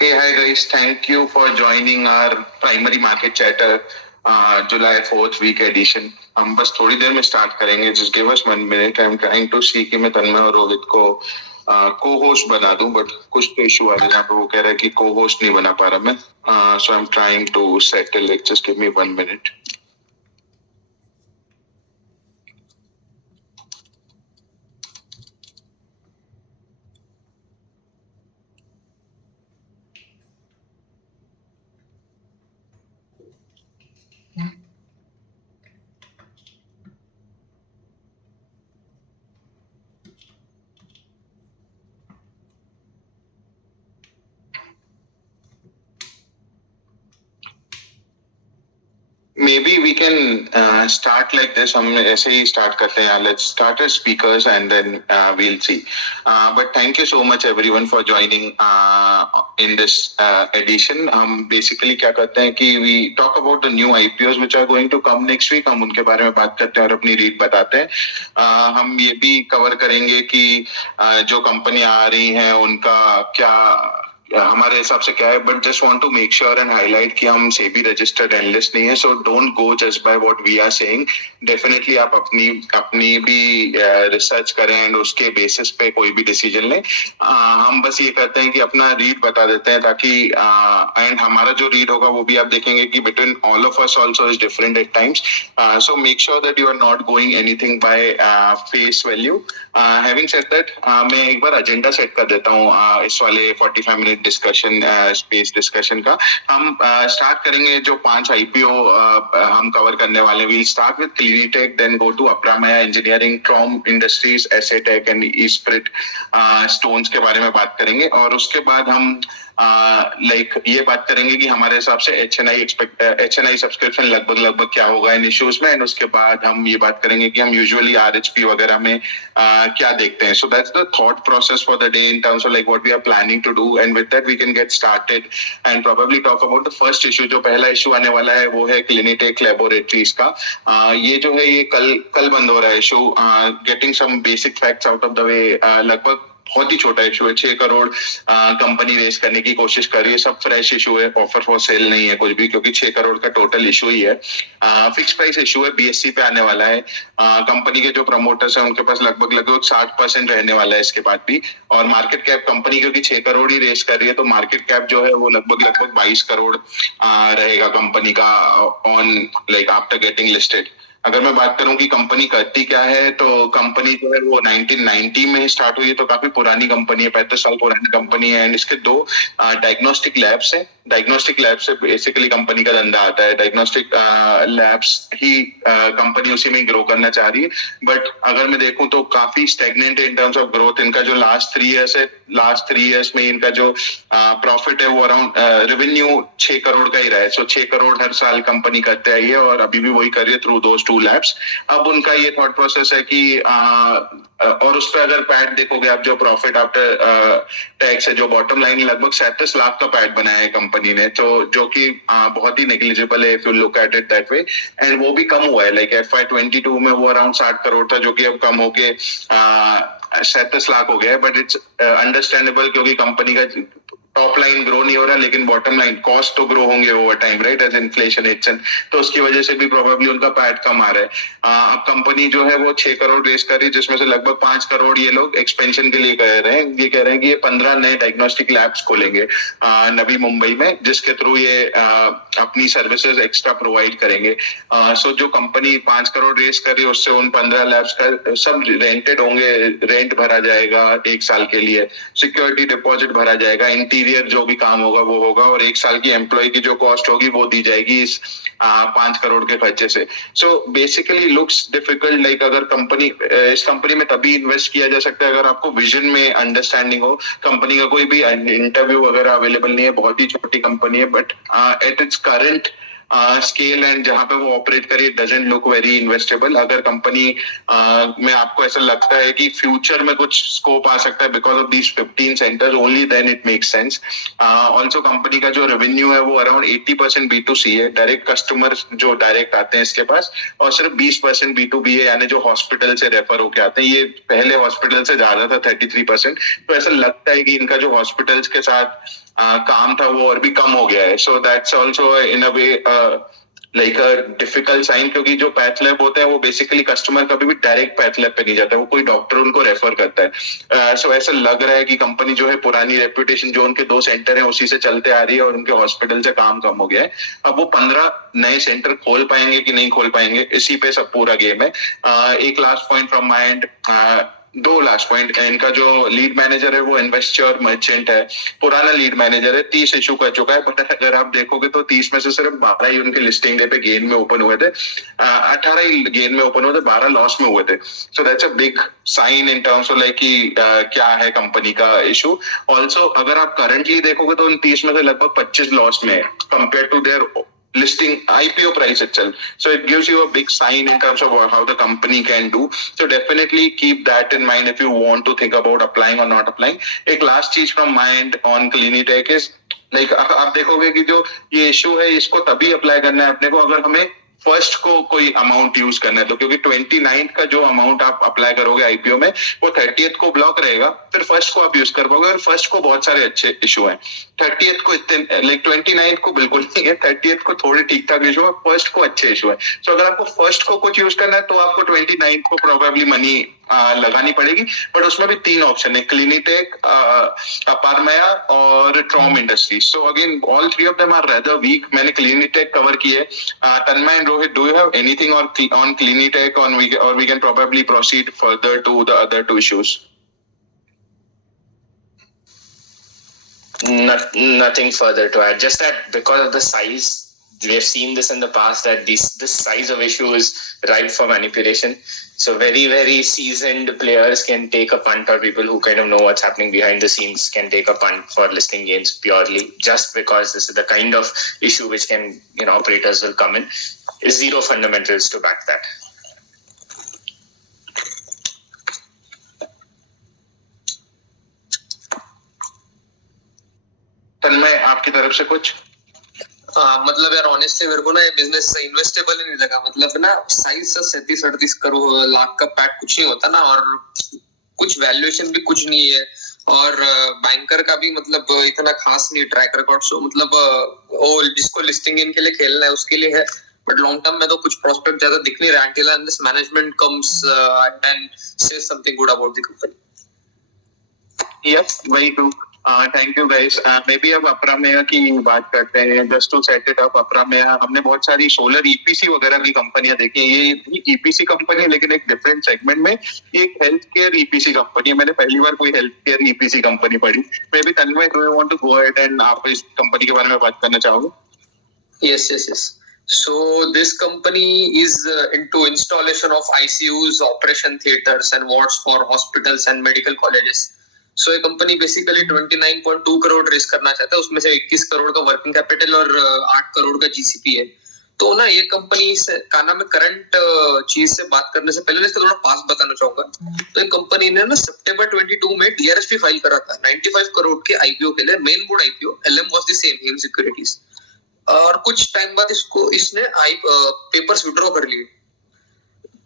Hey, hi guys. Thank you for joining our primary market chatter July 4th week edition. हम बस थोड़ी देर में स्टार्ट करेंगे. Just give us 1 minute. I'm trying to see कि मैं तन्मय और रोहित को co-host बना दूं, but कुछ तो इशू आ रहा है जहाँ पे वो कह रहा है कि co-host नहीं बना पा रहा मैं. So I'm trying to settle it. Just give me 1 minute. Maybe we can start like this. हम ऐसे ही start करते हैं. Let's start as speakers and then we'll see. But thank you so much everyone for joining in this edition. हम basically क्या करते हैं कि we talk about the new IPOs which are going to come next week. हम उनके बारे में बात करते हैं और अपनी रीड बताते हैं. हम ये भी कवर करेंगे कि जो कंपनी आ रही हैं उनका क्या हमारे हिसाब से क्या है, but just want to make sure and highlight कि हम सेबी रजिस्टर्ड एनालिस्ट नहीं है, so don't go just by what we are saying. Definitely आप अपनी भी रिसर्च करें एंड उसके बेसिस पे कोई भी डिसीजन लें. हम बस ये करते हैं कि अपना रीड बता देते हैं ताकि एंड हमारा जो रीड होगा वो भी आप देखेंगे कि between all of us also is different at times. So make sure that you are not going anything by face value. Having said that मैं एक बार एजेंडा सेट कर देता हूँ इस वाले 45 मिनट डिस्कशन स्पेस डिस्कशन का. हम स्टार्ट करेंगे जो 5 आईपीओ हम कवर करने वाले. We start with Clinitech, then go to Aprameya engineering, Trom industries, Asetech and Esprit stones के बारे में बात करेंगे. और उसके बाद हम ये बात करेंगे कि हमारे हिसाब से एचएनआई सब्सक्रिप्शन लगभग क्या होगा इन इश्यूज में. एंड उसके बाद हम ये बात करेंगे कि हम यूजुअली आरएचपी वगैरह में क्या देखते हैं. So that's the thought process for the day in terms of what we are planning to do. And with that we can get started and probably talk about the first issue. जो पहला इशू आने वाला है वो है क्लिनिटेक लैबोरेटरीज का. ये जो है ये कल बंद हो रहा है issue. Getting some basic facts out of the way. लगभग बहुत ही छोटा इशू है. 6 करोड़ कंपनी रेस करने की कोशिश कर रही है. सब फ्रेश इशू है, ऑफर फॉर सेल नहीं है कुछ भी, क्योंकि 6 करोड़ का टोटल इशू ही है. फिक्स प्राइस इशू है, बीएससी पे आने वाला है. कंपनी के जो प्रमोटर्स हैं उनके पास लगभग 60% रहने वाला है इसके बाद भी. और मार्केट कैप कंपनी क्योंकि 6 करोड़ ही रेस कर रही है तो मार्केट कैप जो है वो लगभग 22 करोड़ रहेगा कंपनी का ऑन आफ्टर गेटिंग लिस्टेड. अगर मैं बात करूं कि कंपनी करती क्या है, तो कंपनी जो है वो 1990 में स्टार्ट हुई है, तो काफी पुरानी कंपनी है, 35 साल पुरानी कंपनी है. एंड इसके 2 डायग्नोस्टिक लैब्स है. डायग्नोस्टिक लैब से बेसिकली कंपनी का धंधा आता है. डायग्नोस्टिक लैब्स ही कंपनी उसी में ग्रो करना चाह रही है. बट अगर मैं देखूं तो काफी स्टेगनेंट है इन टर्म्स ऑफ ग्रोथ. इनका जो लास्ट 3 इयर्स है, लास्ट 3 इयर्स में इनका जो प्रॉफिट है वो अराउंड रेवेन्यू 6 करोड़ का ही रहा है. सो 6 करोड़ हर साल कंपनी करते आई है और अभी भी वही कर रही है थ्रू दोस 2 लैब्स. अब उनका ये थॉट प्रोसेस है कि और उस पर अगर पैट देखोगे आप, जो प्रॉफिट आफ्टर टैक्स है, जो बॉटम लाइन लगभग 37 लाख का पैट बनाया है कंपनी ने, तो जो कि बहुत ही नेग्लिजिबल है if you look at it that way. And वो भी कम हुआ है. FY22 में वो अराउंड 60 करोड़ था, जो कि अब कम होके 37 लाख हो गया है. बट इट्स अंडरस्टैंडेबल क्योंकि कंपनी का टॉप लाइन ग्रो नहीं हो रहा, लेकिन बॉटम लाइन कॉस्ट तो ग्रो होंगे over time, right, as inflation hits. तो उसकी वजह से भी प्रोबेबली उनका पैट कम आ रहा है. अब कंपनी जो है वो 6 करोड़ रेस कर रही है, जिसमें से लगभग 5 करोड़ ये लोग एक्सपेंशन के लिए कह रहे हैं. ये कह रहे हैं कि ये 15 नए डायग्नोस्टिक लैब्स खोलेंगे नवी मुंबई में, जिसके थ्रू ये अपनी सर्विसेज एक्स्ट्रा प्रोवाइड करेंगे. सो जो कंपनी 5 करोड़ रेस कर रही है उससे उन 15 लैब्स का सब रेंटेड होंगे. रेंट भरा जाएगा 1 साल के लिए, सिक्योरिटी डिपॉजिट भरा जाएगा, इंटीरियर जो भी काम होगा वो होगा, और 1 साल की एम्प्लॉय की जो कॉस्ट होगी वो दी जाएगी इस 5 करोड़ के खर्चे से. So basically looks difficult. अगर इस कंपनी में तभी इन्वेस्ट किया जा सकता है अगर आपको विजन में अंडरस्टैंडिंग हो. कंपनी का कोई भी इंटरव्यू वगैरह अवेलेबल नहीं है, बहुत ही छोटी कंपनी है. But at its current scale and जहां पे वो ऑपरेट करे, it doesn't look very investable. अगर कंपनी में आपको ऐसा लगता है कि फ्यूचर में कुछ स्कोप आ सकता है because of these 15 centres only, then it makes sense. Also company का जो रेवेन्यू है वो अराउंड 80% B2C है, डायरेक्ट कस्टमर जो डायरेक्ट आते हैं इसके पास, और सिर्फ 20% B2B है, यानी जो हॉस्पिटल से रेफर होके आते हैं. ये पहले हॉस्पिटल से ज्यादा था, 33%. तो ऐसा लगता है कि इनका जो हॉस्पिटल्स के साथ काम था वो और भी कम हो गया है. So that's also in a way like a difficult sign, क्योंकि जो पैथ लैब होते हैं वो बेसिकली कस्टमर कभी भी डायरेक्ट पैथ लैब पे नहीं जाता है, वो कोई डॉक्टर उनको रेफर करता है. सो ऐसा लग रहा है कि कंपनी जो है पुरानी रेपुटेशन जो उनके 2 सेंटर है उसी से चलते आ रही है और उनके हॉस्पिटल से काम कम हो गया है. अब वो 15 नए सेंटर खोल पाएंगे कि नहीं खोल पाएंगे, इसी पे सब पूरा गेम है. एक last point from my and, 2 last point. इनका जो लीड मैनेजर है वो इन्वेस्टर मर्चेंट है, पुराना लीड मैनेजर है, 30 इशू कर चुका है. बट अगर आप देखोगे तो 30 में से सिर्फ 12 ही उनके लिस्टिंग डे पे गेन में ओपन हुए थे, 18 ही गेन में ओपन हुए थे, 12 लॉस में हुए थे. So that's a big sign in terms of like कि क्या है कंपनी का इशू. ऑल्सो अगर आप करंटली देखोगे तो उन 30 में से लगभग 25 लॉस में compare to their listing IPO price itself. So it gives you a big sign in terms of how the company can do. So definitely keep that in mind if you want to think about applying or not applying. एक last चीज from my end on Clinitech is like आप देखोगे कि जो ये इशू है इसको तभी अप्लाई करना है अपने को अगर हमें फर्स्ट को कोई अमाउंट यूज करना है तो, क्योंकि 29 का जो अमाउंट आप अप्लाई करोगे आईपीओ में वो 30th को ब्लॉक रहेगा, फिर फर्स्ट को आप यूज कर पाओगे. और फर्स्ट को बहुत सारे अच्छे इशू हैं, 30th को इतने लाइक 29 को बिल्कुल नहीं है, 30th को थोड़े ठीक ठाक इशू है, फर्स्ट को अच्छे इशू है. सो अगर आपको फर्स्ट को कुछ यूज करना है तो आपको 29 को प्रोबेबली मनी लगानी पड़ेगी. बट उसमें भी 3 ऑप्शन है, क्लिनिटेक, अपारमेया और Trom industries. So again all 3 of them are rather weak. मैंने क्लिनिटेक कवर किए. Tanmay and Rohit, do you have anything on Clinitech or we can probably proceed further to the other 2 issues? Nothing further to add. Just that because of the size, we have seen this in the past that this size of issue is ripe for manipulation. So very, very seasoned players can take a punt, or people who kind of know what's happening behind the scenes can take a punt for listing gains purely just because this is the kind of issue which can, operators will come in. Is zero fundamentals to back that. तन्मय आपकी तरफ से कुछ? मतलब यार ऑनेस्टली मेरे को ना ये बिजनेस इन्वेस्टेबल ही नहीं लगा. मतलब ना साइज से 37-38 करोड़ लाख का पैट कुछ नहीं होता ना, और कुछ वैल्यूएशन भी कुछ नहीं है, और बैंकर का भी मतलब इतना खास नहीं ट्रैक रिकॉर्ड. सो मतलब वो जिसको लिस्टिंग इन के लिए खेलना है उसके लिए है, बट लॉन्ग टर्म में तो कुछ प्रोस्पेक्ट ज्यादा दिख नहीं रहा until and this management comes and says something good about the company. Yes, very true. Thank you guys. Maybe अब अप्रामेया की बात करते हैं. Just to set it up, Aprameya हमने बहुत सारी सोलर ईपीसी वगैरह की कंपनियां देखी. ये ईपीसी कंपनी है लेकिन एक डिफरेंट सेगमेंट में. ये एक हेल्थ केयर ईपीसी कंपनी है. मैंने पहली बार कोई हेल्थ केयर ईपीसी कंपनी पढ़ी. Maybe Tanmay, do you want to go ahead and आप इस कंपनी के बारे में बात करना चाहोगे? Yes. So this company is into installation of ICUs, operation theaters and wards for hospitals and medical colleges. So ये कंपनी बेसिकली 29.2 करोड़ रेस करना चाहता है, उसमें से 21 करोड़ का वर्किंग कैपिटल और 8 करोड़ का जीसीपी है. तो ना ये कंपनी का ना मैं करंट चीज से बात करने से पहले इसका थोड़ा पास बताना चाहूंगा. तो ये कंपनी ने ना सितंबर 22 में डीआरएचपी फाइल करा था 95 करोड़ के आईपीओ के लिए. Main board IPO, LM was the same, Hem securities. और कुछ टाइम बाद इसने पेपर्स विड्रॉ कर लिए.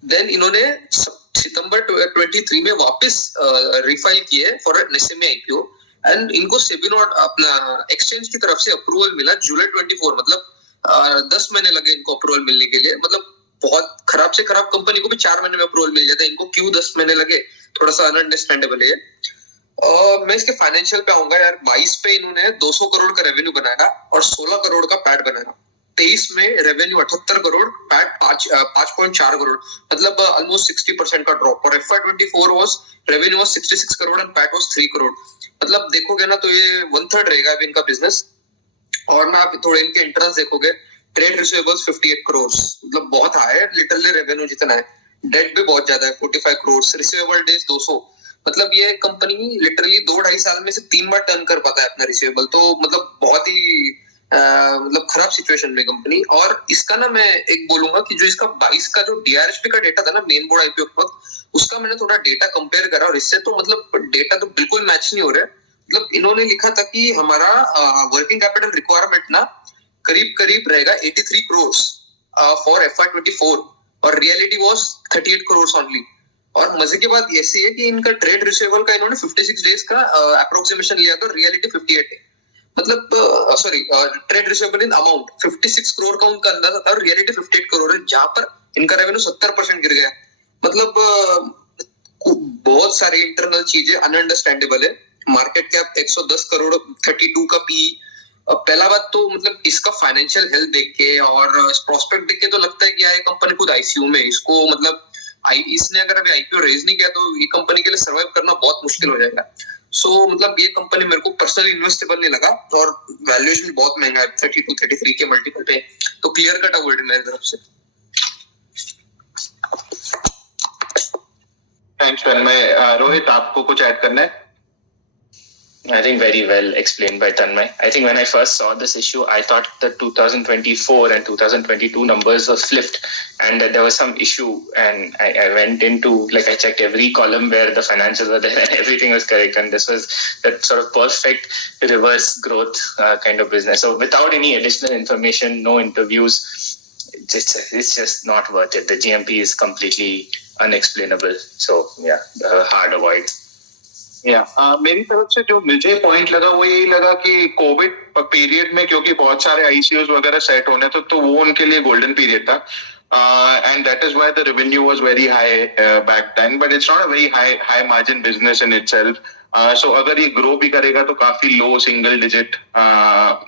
देन इन्होंने सितंबर 23 में वापस रिफाइल किए फॉर एसएमए आईपीओ, एंड इनको सेबी अपना एक्सचेंज की तरफ से अप्रूवल मिला जुलाई 24. मतलब 10 महीने लगे इनको अप्रूवल मिलने के लिए. मतलब बहुत खराब से खराब कंपनी को भी 4 महीने में अप्रूवल मिल जाता है, इनको क्यों 10 महीने लगे, थोड़ा सा अनअंडरस्टैंडेबल है. मैं इसके फाइनेंशियल पे आऊंगा यार. 22 पे इन्होंने 200 करोड़ का रेवेन्यू बनाया और 16 करोड़ का पैट बनाया. 23 में रेवेन्यू 78 करोड़, पैट 5.4 करोड़, मतलब ऑलमोस्ट 60% का ड्रॉप. और FY24 was revenue was 66 crore and PAT was 3 करोड़. मतलब देखोगे ना तो ये 1/3 रहेगा अभी इनका बिजनेस. और ना आप थोड़े इनके इंटरेस्ट देखोगे, ट्रेड रिसीवेबल्स 58 करोड़, मतलब बहुत हाई है, लिटरली रेवेन्यू जितना है. डेट भी बहुत ज्यादा है 45 करोड़, रिसीवेबल डेज 200. मतलब ये कंपनी लिटरली 2-2.5 साल में से 3 बार टर्न कर पाता है अपना रिसीवेबल. तो मतलब बहुत ही मतलब खराब सिचुएशन में कंपनी. और इसका ना मैं एक बोलूंगा कि जो इसका 22 का जो डीआरएचपी का डेटा था ना मेन बोर्ड आईपीओ के वक्त, उसका मैंने थोड़ा डेटा कंपेयर करा और इससे तो मतलब डेटा तो बिल्कुल मैच नहीं हो रहा है. मतलब इन्होंने लिखा था कि हमारा वर्किंग कैपिटल रिक्वायरमेंट ना करीब करीब रहेगा 83 करोड़ फॉर FY24 और रियलिटी वाज 38 करोड़ ओनली. और मजे की बात ऐसी है कि इनका ट्रेड रिसीवेबल का इन्होंने 56 डेज का अप्रोक्सीमेशन लिया था, रियलिटी 58 है. मतलब sorry trade receivable in amount 56 करोड़ का उनका अंदाजा था और रियलिटी 58 करोड़ है, जहां पर इनका रेवेन्यू 70% गिर गया। मतलब बहुत सारी इंटरनल चीजें अनअंडरस्टैंडेबल है। मार्केट कैप 110 करोड़, 32 का पी। पहला बात तो मतलब इसका फाइनेंशियल हेल्थ देख के और प्रोस्पेक्ट देख के तो लगता है कि ये कंपनी खुद आईसीयू में, इसको मतलब इसने अगर अभी आईपीओ रेज नहीं किया तो ये कंपनी के लिए सर्वाइव करना बहुत मुश्किल हो जाएगा। सो मतलब ये कंपनी मेरे को पर्सनली इन्वेस्टेबल नहीं लगा और वैल्यूएशन बहुत महंगा है, 32-33 के मल्टीपल पे, तो क्लियर कट अवॉइड मेरी तरफ से। थैंक्स तन्मय। रोहित, आपको कुछ ऐड करना है? I think very well explained by Tanmay. I think when I first saw this issue, I thought the 2024 and 2022 numbers were flipped and that there was some issue. And I went into, like, I checked every column where the financials were there and everything was correct. And this was that sort of perfect reverse growth kind of business. So without any additional information, no interviews, it's just not worth it. The GMP is completely unexplainable. So yeah, hard avoid. मेरी तरफ से जो मुझे पॉइंट लगा वो यही लगा कि कोविड पीरियड में क्योंकि बहुत सारे आईसीयूज वगैरह सेट होने तो वो उनके लिए गोल्डन पीरियड था, and that is why the revenue was very high back then, but it's not a very high margin business in itself. So अगर ये ग्रो भी करेगा तो काफी low single digit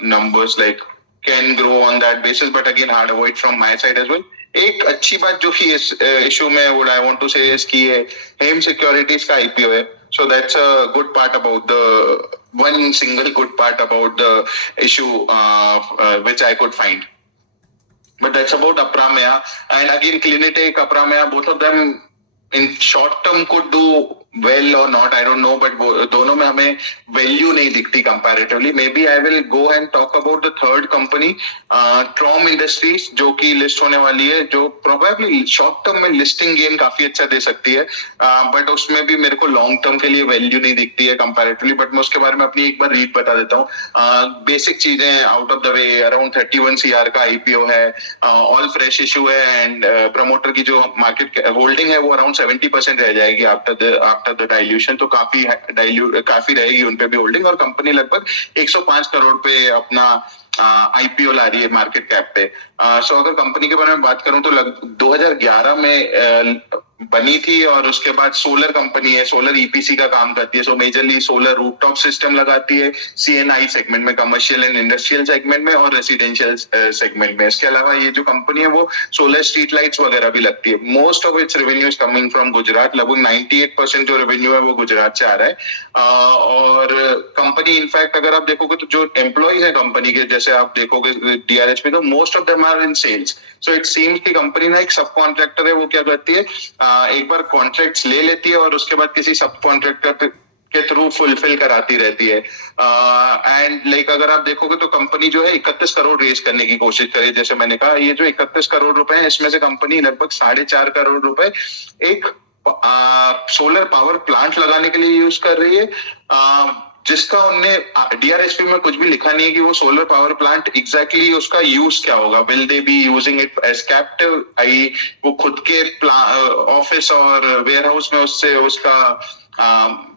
numbers like can grow on that basis, but again hard avoid from my side as well. एक अच्छी बात जो कि इस इशू में would I want to say is कि ये हेम सिक्योरिटीज का आईपीओ है, so that's a good part about one single good part about the issue which I could find. But that's about Aprameya, and again Clinitech, Aprameya, both of them in short term could do well or not, I don't know, but दोनों में हमें वैल्यू नहीं दिखती comparatively. Maybe I will go and talk about the third company, Trom Industries, जो कि लिस्ट होने वाली है, जो probably शॉर्ट टर्म में लिस्टिंग गेन काफी अच्छा दे सकती है, बट उसमें भी मेरे को लॉन्ग टर्म के लिए वैल्यू नहीं दिखती है कंपैरेटिवली। बट मैं उसके बारे में अपनी एक बार रीड बता देता हूँ। बेसिक चीजें आउट ऑफ द वे, अराउंड 31 CR का आईपीओ है, ऑल फ्रेश इशू है, एंड प्रमोटर की जो मार्केट होल्डिंग है वो अराउंड 70% रह जाएगी आफ्टर द डाइल्यूशन, तो काफी रहेगी उनपे भी होल्डिंग, और कंपनी लगभग 105 करोड़ पे अपना आईपीओ ला रही है मार्केट कैप पे। सो अगर कंपनी के बारे में बात करूं तो 2011 में बनी थी, और उसके बाद सोलर कंपनी है, सोलर ईपीसी का काम करती है, सो मेजरली सोलर रूफटॉप सिस्टम लगाती है सीएनआई सेगमेंट में, कमर्शियल एंड इंडस्ट्रियल सेगमेंट में और रेसिडेंशियल सेगमेंट में। इसके अलावा ये जो कंपनी है वो सोलर स्ट्रीट लाइट्स वगैरह भी लगती है। Most of its revenue is coming from Gujarat, लगभग 98% जो रेवेन्यू है वो गुजरात से आ रहा है। और कंपनी इनफैक्ट अगर आप देखोगे तो जो एम्प्लॉइज है कंपनी के, जैसे आप देखोगे डीआरएचपी, तो most of them are in sales. So it seems कि कंपनी ना एक सब कॉन्ट्रैक्टर है, वो क्या करती है, एक बार कॉन्ट्रैक्ट्स ले लेती है और उसके बाद किसी सब कॉन्ट्रैक्टर के थ्रू फुलफिल कराती रहती है। एंड लाइक अगर आप देखोगे तो कंपनी जो है 31 करोड़ रेज करने की कोशिश करी। जैसे मैंने कहा, ये जो 31 करोड़ रुपए है, इसमें से कंपनी लगभग 4.5 करोड़ रुपए एक सोलर पावर प्लांट लगाने के लिए यूज कर रही है, जिसका उनने डीआरएचपी में कुछ भी लिखा नहीं है कि वो सोलर पावर प्लांट एग्जैक्टली उसका यूज क्या होगा। Will they be using it as captive, I वो खुद के ऑफिस और वेयर हाउस में उससे उसका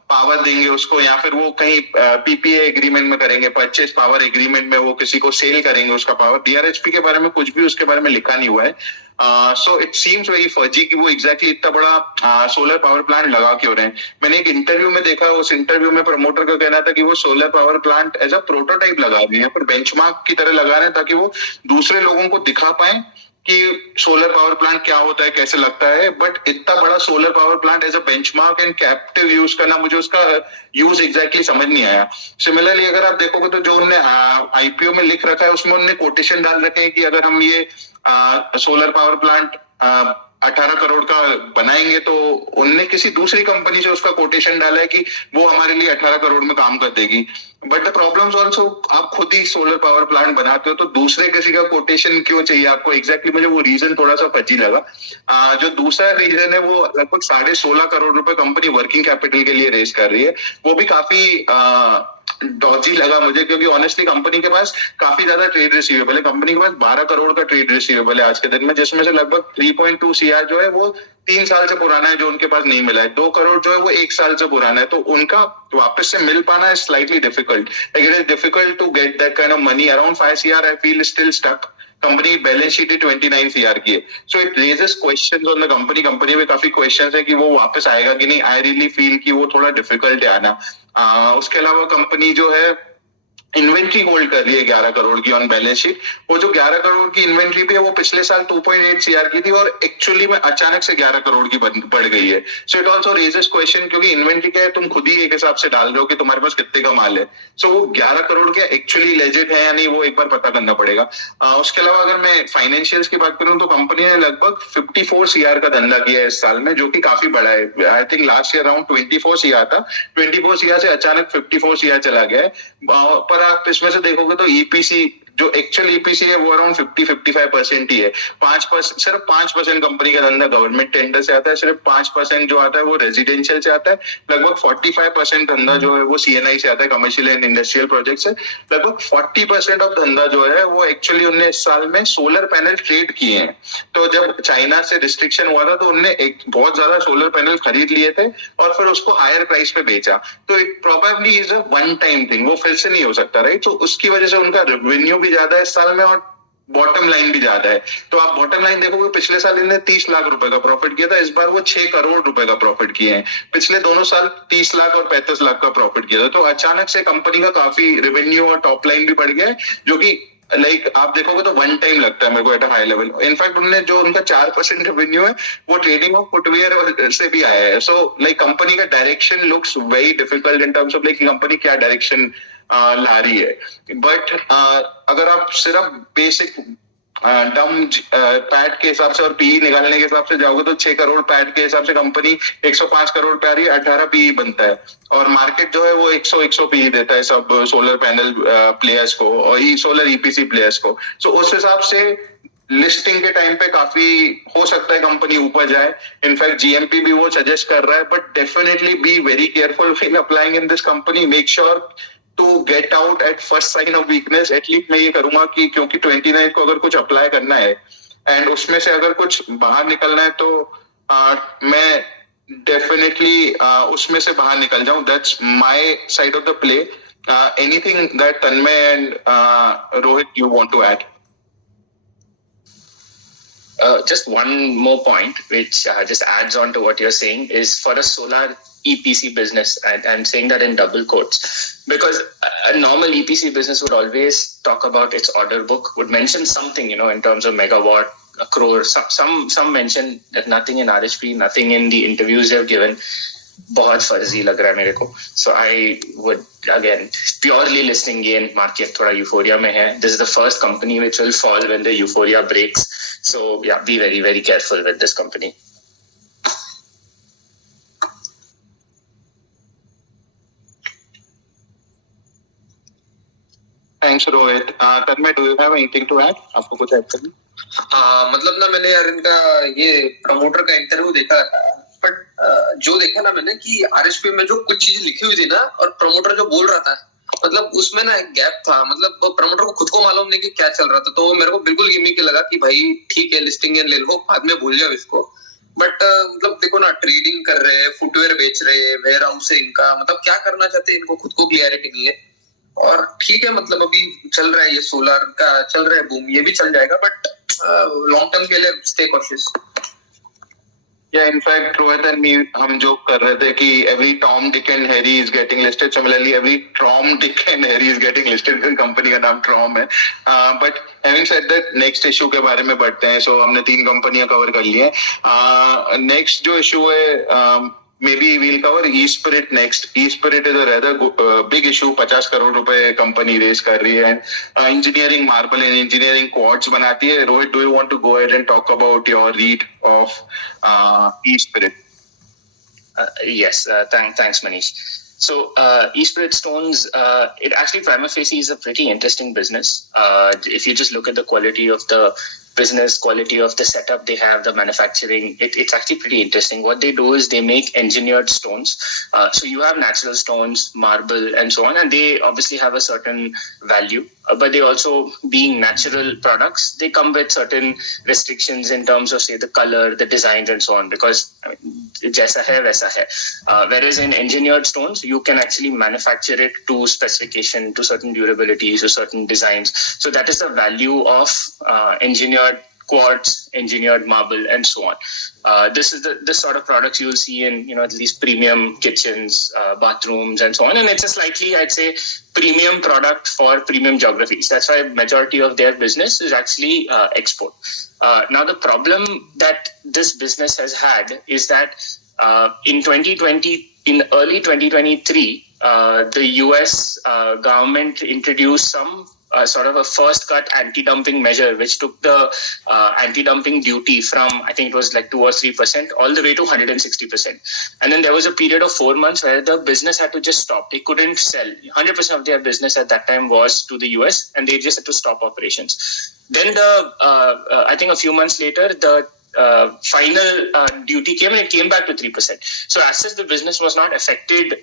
पावर देंगे उसको, या फिर वो कहीं पीपीए एग्रीमेंट में करेंगे, परचेज पावर एग्रीमेंट में वो किसी को सेल करेंगे उसका पावर। डीआरएचपी के बारे में कुछ भी उसके बारे में लिखा नहीं हुआ है। सो इट सीम्स वेरी फर्जी कि वो एग्जैक्टली इतना बड़ा सोलर पावर प्लांट लगा क्यों रहे हैं। मैंने एक इंटरव्यू में देखा, उस इंटरव्यू में प्रमोटर का कहना था कि वो solar power plant as a prototype लगा रहे हैं, पर बेंचमार्क की तरह लगा रहे हैं, ताकि वो दूसरे लोगों को दिखा पाए कि सोलर पावर प्लांट क्या होता है, कैसे लगता है। बट इतना बड़ा solar power plant as a benchmark and captive use करना, मुझे उसका यूज एग्जैक्टली समझ नहीं आया। सिमिलरली अगर आप देखोगे तो जो उन्होंने आईपीओ में लिख रखा है, उसमें उन्होंने कोटेशन डाल रखे हैं कि अगर हम ये सोलर पावर प्लांट 18 करोड़ का बनाएंगे, तो उनने किसी दूसरी कंपनी से उसका कोटेशन डाला है कि वो हमारे लिए 18 करोड़ में काम कर देगी। बट द प्रॉब्लम्स ऑल्सो, आप खुद ही सोलर पावर प्लांट बनाते हो तो दूसरे किसी का कोटेशन क्यों चाहिए आपको? एग्जैक्टली मुझे वो रीजन थोड़ा सा फजी लगा। जो दूसरा रीजन है वो लगभग 16.5 करोड़ रुपए कंपनी वर्किंग कैपिटल के लिए रेज कर रही है, वो भी काफी डॉजी लगा मुझे, क्योंकि ऑनेस्टली कंपनी के पास काफी ज्यादा ट्रेड रिसीवेबल है। कंपनी के पास 12 करोड़ का ट्रेड रिसीवेबल है आज के दिन में, जिसमें से लगभग 3.2 CR जो है वो 3 साल से पुराना है, जो उनके पास नहीं मिला है। 2 करोड़ जो है वो 1 साल से पुराना है, तो उनका वापस से मिल पाना is slightly difficult. Like it is difficult to get that kind of money. Around 5 CR I feel is still stuck. Company balance sheet ही 29 CR की है, so it raises questions on the company. Company में काफी क्वेश्चंस है कि वो वापस आएगा कि नहीं। आई रियली फील कि वो थोड़ा डिफिकल्ट है आना। उसके अलावा कंपनी जो है इन्वेंट्री होल्ड कर रही है 11 करोड़ की ऑन बैलेंस शीट। वो जो 11 करोड़ की इन्वेंट्री भी है वो पिछले साल 2.8 CR की थी, और एक्चुअली में अचानक से 11 करोड़ की बढ़ गई है। So it also raises question, क्योंकि इन्वेंट्री क्या है, तुम खुद ही एक हिसाब से डाल रहे हो कि तुम्हारे पास कितने का माल है। सो वो 11 करोड़ क्या एक्चुअली लेजिट है या नहीं, वो एक बार पता करना पड़ेगा। उसके अलावा अगर मैं फाइनेंशियल्स की बात करूं तो कंपनी ने लगभग 54 CR का धंधा किया है इस साल में, जो कि काफी बड़ा है। I think last year around 24 CR था, 24 CR से अचानक 54 CR चला गया है। पर आप इसमें से देखोगे तो ईपीसी जो एक्चुअल ईपीसी है वो अराउंड 50-55% ही है। 5%, सिर्फ 5% कंपनी का धंधा गवर्नमेंट टेंडर से आता है, सिर्फ 5% जो आता है वो रेजिडेंशियल से आता है। लगभग 45% धंधा जो है वो सीएनआई से आता है, कमर्शियल एंड इंडस्ट्रियल प्रोजेक्ट से। लगभग 40% ऑफ धंधा जो है वो एक्चुअली उनने इस साल में सोलर पैनल ट्रेड किए हैं। तो जब चाइना से रिस्ट्रिक्शन हुआ था तो उनने एक बहुत ज्यादा सोलर पैनल खरीद लिए थे और फिर उसको हायर प्राइस पे बेचा। तो it probably is a one time thing, वो फिर से नहीं हो सकता, राइट। तो उसकी वजह से उनका रेवेन्यू भी ज्यादा है इस साल में और बॉटम लाइन भी ज्यादा है। तो आप बॉटम लाइन देखोगे, पिछले साल इन्होंने 30 लाख रुपए का प्रॉफिट किया था, इस बार वो 6 करोड़ रुपए का प्रॉफिट किए हैं। पिछले दोनों साल 30 लाख और 35 लाख का प्रॉफिट किया था। तो अचानक से कंपनी का काफी रेवेन्यू और टॉप लाइन भी बढ़ गया है, जो कि आप देखोगे तो वन टाइम लगता है मेरे को at a high level. In fact उन्होंने जो उनका 4% रेवेन्यू है वो ट्रेडिंग ऑफ फुटवेयर से भी आया है। सो कंपनी का direction looks very difficult in terms of company क्या डायरेक्शन ला रही है। बट अगर आप सिर्फ बेसिक डम पैड के हिसाब से और पीई निकालने के हिसाब से जाओगे तो 6 करोड़ पैड के हिसाब से कंपनी 105 करोड़ पे आ रही है, 18 पीई बनता है। और मार्केट जो है वो 100 पीई देता है सब सोलर पैनल प्लेयर्स को और सोलर ईपीसी प्लेयर्स को। सो उस हिसाब से लिस्टिंग के टाइम पे काफी हो सकता है कंपनी ऊपर जाए। इनफैक्ट जीएमपी भी वो सजेस्ट कर रहा है, but definitely be very careful while applying in this company. Make sure to get out at first sign of weakness. At least मैं ये करूंगा कि क्योंकि 29 को अगर कुछ अप्लाई करना है एंड उसमें से अगर कुछ बाहर निकलना है तो मैं डेफिनेटली उसमें से बाहर निकल जाऊं। That's my side of the play. Anything that Tanmay and Rohit you want to add? Just one more point, which just adds on to what you're saying, is for a solar EPC business, and I'm saying that in double quotes, because a normal EPC business would always talk about its order book, would mention something, in terms of megawatt, a crore, some mention that nothing in RHP, nothing in the interviews they've given. बहुत फर्जी लग रहा है मेरे को. So I would again purely listening gain market थोड़ा euphoria में है. This is the first company which will fall when the euphoria breaks. So yeah, be very very careful with this company. Thanks Rohit. Tanmay, do you have anything to add? आपको कुछ ऐड करना? मतलब ना मैंने यार इनका ये प्रमोटर का इंटरव्यू देखा था, बट जो देखा ना मैंने कि आरएचपी में जो कुछ चीजें लिखी हुई थी ना और प्रमोटर जो बोल रहा था, मतलब उसमें ना एक गैप था। मतलब प्रमोटर को खुद को मालूम नहीं कि क्या चल रहा था। तो मेरे को बिल्कुल गिमिक लगा कि भाई ठीक है लिस्टिंग ले लो, बाद में भूल जाओ इसको। बट मतलब देखो ना, ट्रेडिंग कर रहे हैं, फुटवेयर बेच रहे हैं, वेयर हाउस है इनका, मतलब क्या करना चाहते हैं इनको खुद को क्लियरिटी नहीं है। और ठीक है, मतलब अभी चल रहा है ये सोलर का, चल रहा है बूम, ये भी चल जाएगा, बट लॉन्ग टर्म के लिए stay cautious. Yeah, in fact, Rohit and me, हम जो कर रहे थे कि every Tom, Dick and Harry is getting listed. Similarly, every Trom, Dick and Harry is getting listed. Company का नाम Trom है. But having said that, next issue के बारे में बढ़ते हैं. So हमने 3 कंपनियां कवर कर ली हैं. Next जो issue है, maybe we'll cover Esprit next. Esprit is a rather big issue. 50 करोड़ रुपए कंपनी रेस कर रही है. Engineering marble and engineering quartz बनाती है. Rohit, do you want to go ahead and talk about your read of Esprit? Yes, thanks Manish. So Esprit Stones, it actually prima facie is a pretty interesting business. If you just look at the quality of the business, quality of the setup they have, the manufacturing. It's actually pretty interesting. What they do is they make engineered stones. So you have natural stones, marble, and so on, and they obviously have a certain value. But they also, being natural products, they come with certain restrictions in terms of, say, the color, the designs, and so on. Because jaisa hai, waisa hai. Whereas in engineered stones, you can actually manufacture it to specification, to certain durabilities, to certain designs. So that is the value of engineered quartz, engineered marble, and so on. This is the sort of products you'll see in at least premium kitchens, bathrooms, and so on. And it's a slightly, I'd say, premium product for premium geographies. That's why majority of their business is actually export. Now the problem that this business has had is that in early 2023, the US government introduced some sort of a first cut anti-dumping measure, which took the anti-dumping duty from, I think it was like 2 or 3%, all the way to 160%. And then there was a period of 4 months where the business had to just stop. They couldn't sell. 100% of their business at that time was to the US, and they just had to stop operations. Then I think a few months later, the final duty came, and it came back to 3%. So as such, the business was not affected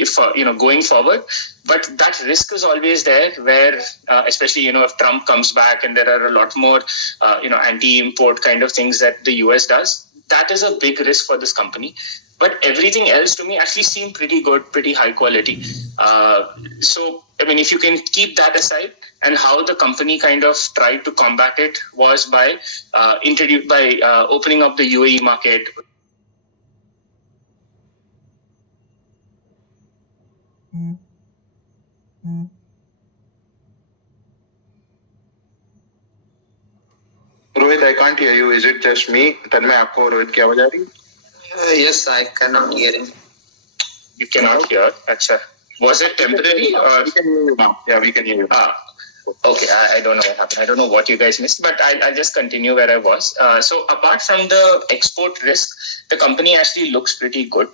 if going forward, but that risk is always there, where especially if Trump comes back and there are a lot more anti-import kind of things that the US does, that is a big risk for this company. But everything else to me actually seemed pretty good, pretty high quality. So I mean, if you can keep that aside, and how the company kind of tried to combat it was by opening up the UAE market. Rohit, I can't hear you. Is it just me? Tanmay, आपको रोहित की आवाज आ रही है? Yes, I cannot hear him. You cannot hear? Acha. Was it temporary or? We can hear you now. Yeah, we can hear you. Okay, I don't know what happened. I don't know what you guys missed, but I'll just continue where I was. So apart from the export risk, the company actually looks pretty good.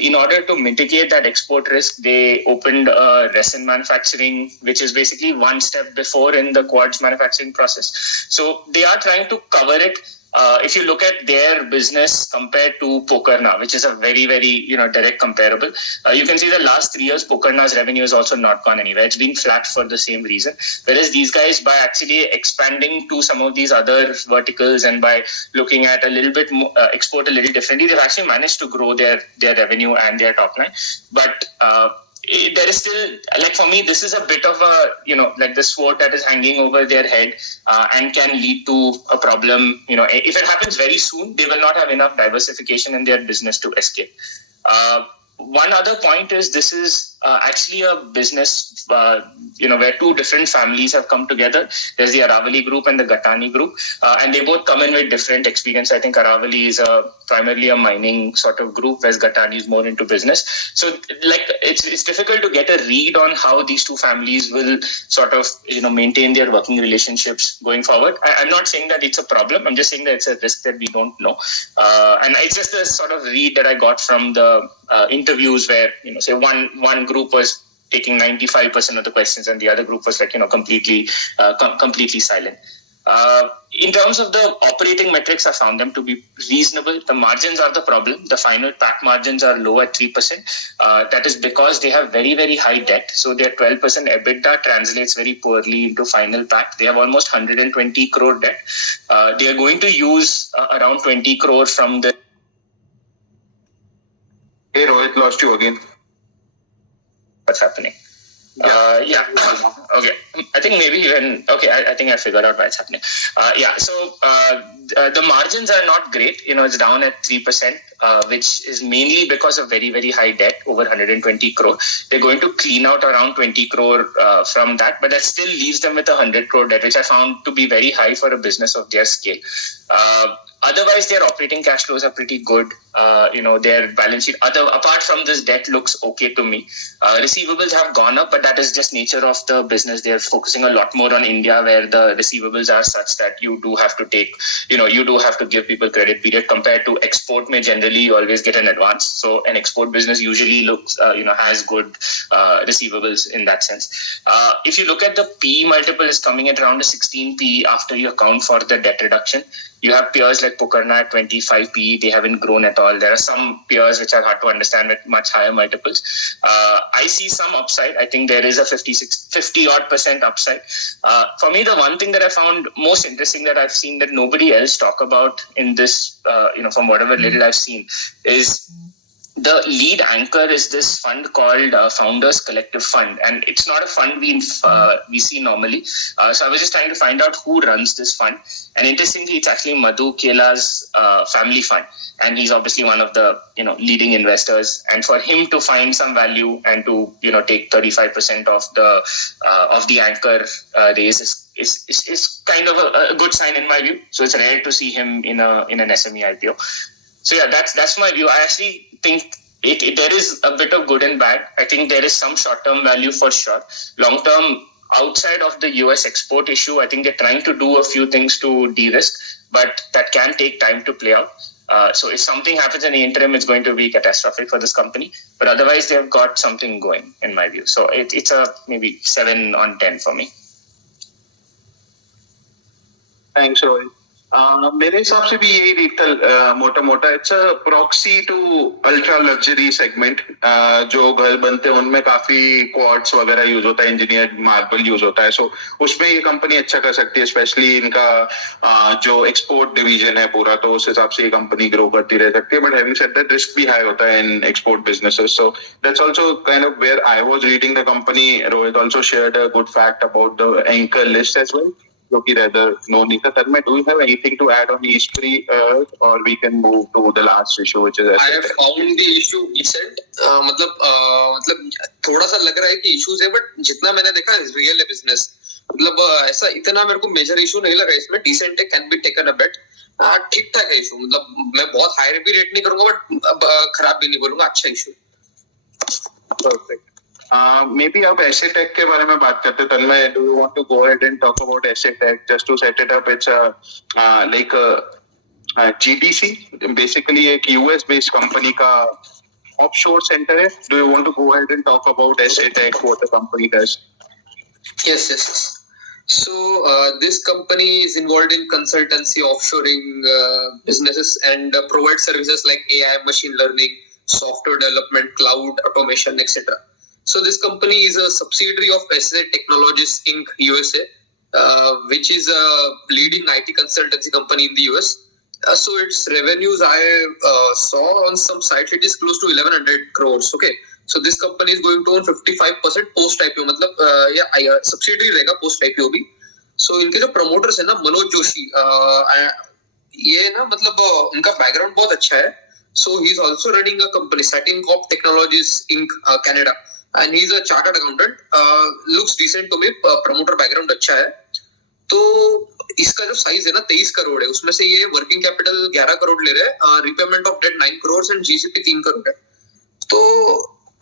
In order to mitigate that export risk, they opened a resin manufacturing, which is basically one step before in the quartz manufacturing process. So they are trying to cover it. If you look at their business compared to Pokerna, which is a very, very direct comparable, you can see the last 3 years Pokerna's revenue has also not gone anywhere. It's been flat for the same reason. Whereas these guys, by actually expanding to some of these other verticals and by looking at a little bit more, export a little differently, they've actually managed to grow their revenue and their top line. But there is still, like, for me, this is a bit of a, like the sword that is hanging over their head and can lead to a problem. If it happens very soon, they will not have enough diversification in their business to escape. One other point is this is actually a business, where two different families have come together. There's the Aravali group and the Gatani group, and they both come in with different experience. I think Aravali is primarily a mining sort of group, whereas Gatani is more into business. So, like, it's difficult to get a read on how these two families will sort of, maintain their working relationships going forward. I'm not saying that it's a problem. I'm just saying that it's a risk that we don't know. And it's just a sort of read that I got from the interviews where, say one group was taking 95% of the questions and the other group was like, completely silent. In terms of the operating metrics, I found them to be reasonable. The margins are the problem. The final pack margins are low at 3%. That is because they have very, very high debt. So their 12% EBITDA translates very poorly into final pack. They have almost 120 crore debt. They are going to use around 20 crore from the... Hey, Rohit, lost you again. What's happening? Yeah. Okay. I think maybe even... Okay, I think I figured out why it's happening. So the margins are not great. It's down at 3%, which is mainly because of very, very high debt, over 120 crore. They're going to clean out around 20 crore from that, but that still leaves them with 100 crore debt, which I found to be very high for a business of their scale. Otherwise, their operating cash flows are pretty good. Their balance sheet, apart from this, debt looks okay to me. Receivables have gone up, but that is just nature of the business. They're focusing a lot more on India, where the receivables are such that you do have to give people credit period. Compared to export, may generally you always get an advance. So an export business usually looks, has good receivables in that sense. If you look at the PE multiple, is coming at around a 16 PE after you account for the debt reduction. You have peers like Pukarna at 25 PE. They haven't grown at all. There are some peers which are hard to understand with much higher multiples. I see some upside. I think there is a 50-odd% upside. For me, the one thing that I found most interesting that I've seen that nobody else talk about in this, from whatever little I've seen, is the lead anchor is this fund called Founders Collective Fund, and it's not a fund we see normally. So I was just trying to find out who runs this fund, and interestingly, it's actually Madhu Kela's family fund, and he's obviously one of the leading investors. And for him to find some value and to take 35% of the anchor raise is kind of a good sign in my view. So it's rare to see him in an SME IPO. So yeah, that's my view. I actually think there is a bit of good and bad. I think there is some short-term value for sure. Long-term, outside of the US export issue, I think they're trying to do a few things to de-risk, but that can take time to play out. So if something happens in the interim, it's going to be catastrophic for this company. But otherwise, they've got something going, in my view. So it's a maybe 7 on 10 for me. Thanks, Rohit. मेरे हिसाब से भी यही दिखता मोटा it's a proxy to ultra luxury segment. जो घर बनते हैं उनमें काफी क्वार्ट्स वगैरह यूज होता है, इंजीनियर्ड मार्बल यूज होता है. सो उसमें ये कंपनी अच्छा कर सकती है, स्पेशली इनका जो एक्सपोर्ट डिवीजन है पूरा, तो उस हिसाब से ये कंपनी ग्रो करती रह सकती है. But having said that, risk भी हाई होता है in export businesses. So that's also kind of where I was reading the company. Rohit also shared a good fact about the anchor list as well, जो कि rather no need. Tanmay, do you have anything to add on Esprit, or we can move to the last issue, which is I have found the issue decent. मतलब थोड़ा सा लग रहा है कि इश्यूज है, बट जितना मैंने देखा रियल है बिजनेस. मतलब ऐसा इतना मेरे को मेजर इशू नहीं लगा इसमें. डिसेंट है, कैन बी टेकन अ बेट. ठीक ठाक है इशू. मतलब मैं बहुत हाई भी रेट नहीं करूंगा, बट खराब भी नहीं बोलूंगा. अच्छा इशू. perfect. Maybe आप एसेट टेक के बारे में बात करते हैं. Tanmay, do you want to go ahead and talk about asset tech just to set it up? It's like a GDC, basically एक US based company का offshore center है. Do you want to go ahead and talk about asset tech, what the company does? Yes. So this company is involved in consultancy, offshoring businesses, and provide services like AI, machine learning, software development, cloud automation, etc. So this company is a subsidiary of SA Technologies Inc. USA, which is a leading IT consultancy company in the US. So its revenues I saw on some sites, it is close to 1100 crores. Okay. So this company is going to own 55% post IPO. मतलब subsidiary रहेगा post IPO भी. So इनके जो promoters है ना, मनोज जोशी, ये ना मतलब उनका background बहुत अच्छा है. So he is also running a company, Satin Corp Technologies Inc. Canada. And he is a chartered accountant. Looks decent to me. Promoter background अच्छा है. तो इसका जो साइज है ना 23 करोड़ है, उसमें से ये वर्किंग कैपिटल 11 करोड़ ले रहे हैं, repayment of debt 9 crore and GCP 3 crore है. तो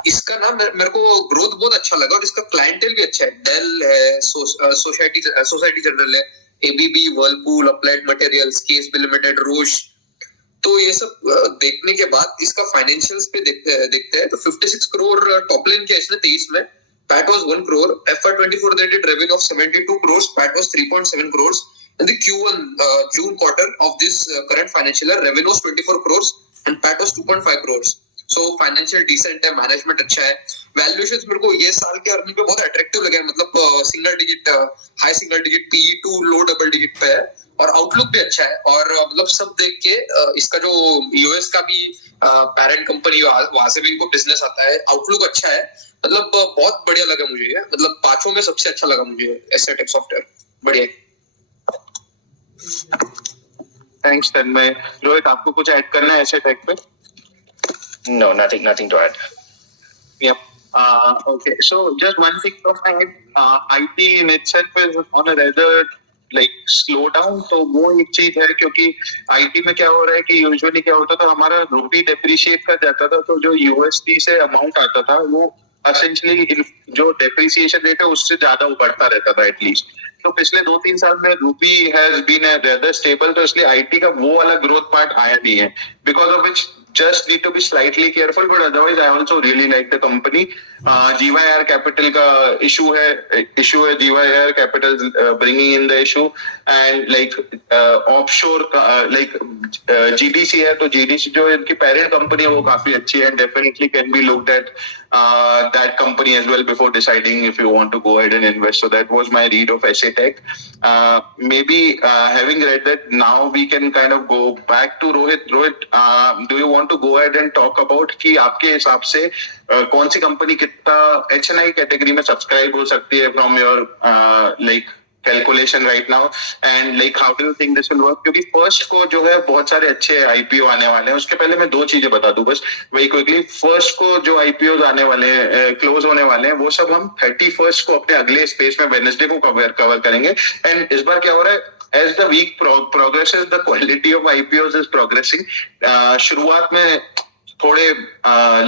इसका ना मेरे को ग्रोथ बहुत अच्छा लगा, और इसका क्लाइंटेल भी अच्छा है. डेल है, सोसाइटी जनरल है, ABB, Whirlpool, Applied Materials, KSB Limited, Roche. तो ये सब देखने के बाद इसका फाइनेंशियल्स पे देखते हैं. तो 56 करोड़ टॉप लाइन किया इसने 23 में. PAT was 1 crore. FY24 they did revenue of 72 crores. PAT was 3.7 crores. In the Q1 June quarter of this current financial year, revenue was 24 crores and PAT was 2.5 crores. So financial decent है, मैनेजमेंट अच्छा है. वैल्यूएशंस मेरे को ये साल के अर्निंग पे बहुत अट्रैक्टिव लगे. मतलब single digit, high single digit PE to low double digit पे है, और आउटलुक भी अच्छा है. और मतलब सब देख के इसका जो यूएस का भी पेरेंट कंपनी, वहां से भी इनको बिजनेस आता है, आउटलुक अच्छा है. मतलब बहुत बढ़िया लगा मुझे ये. मतलब 5 में सबसे अच्छा लगा मुझे एसेट टेक सॉफ्टवेयर. बढ़िया. थैंक्स तन्मय. रोहित, आपको कुछ ऐड करना है एसेट टेक पे? No, nothing to add. Yep. Okay. So just one thing from my head. IT in itself is on a rather like slow down, तो वो एक चीज है। क्योंकि आईटी में क्या हो रहा है कि यूजुअली क्या होता था, हमारा रूपी डेप्रिशिएट कर जाता था, तो जो यूएसडी से अमाउंट आता था वो एसेंशियली जो डेप्रिसिएशन रेट है उससे ज्यादा वो बढ़ता रहता था एटलीस्ट। तो पिछले 2-3 साल में रूपी हैज बीन रेदर स्टेबल, तो इसलिए आईटी का वो वाला ग्रोथ पार्ट आया नहीं है, because of which just need to be slightly careful, but otherwise I also really like the company. GYR Capital का issue है GYR Capital bringing in the issue, and like offshore like GDC है, तो GDC जो इनकी parent company है वो काफी अच्छी है, and definitely can be looked at that company as well before deciding if you want to go ahead and invest. So that was my read of SA Tech. Maybe having read that, now we can kind of go back to Rohit. Rohit, do you want to go ahead and talk about कि आपके हिसाब से कौन सी कंपनी कितना HNI category में सब्सक्राइब हो सकती है from your like calculation right now, and like how do you think this will work? क्योंकि फर्स्ट को जो है बहुत सारे अच्छे आईपीओ आने वाले हैं। उसके पहले मैं 2 चीजें बता दूं बस वही क्विकली। फर्स्ट को जो आईपीओ आने वाले हैं, क्लोज होने वाले हैं, वो सब हम 31st को अपने अगले स्पेस में वेडनेसडे को कवर करेंगे। एंड इस बार क्या हो रहा है, as the week progresses, the quality of IPOs is progressing. शुरुआत में थोड़े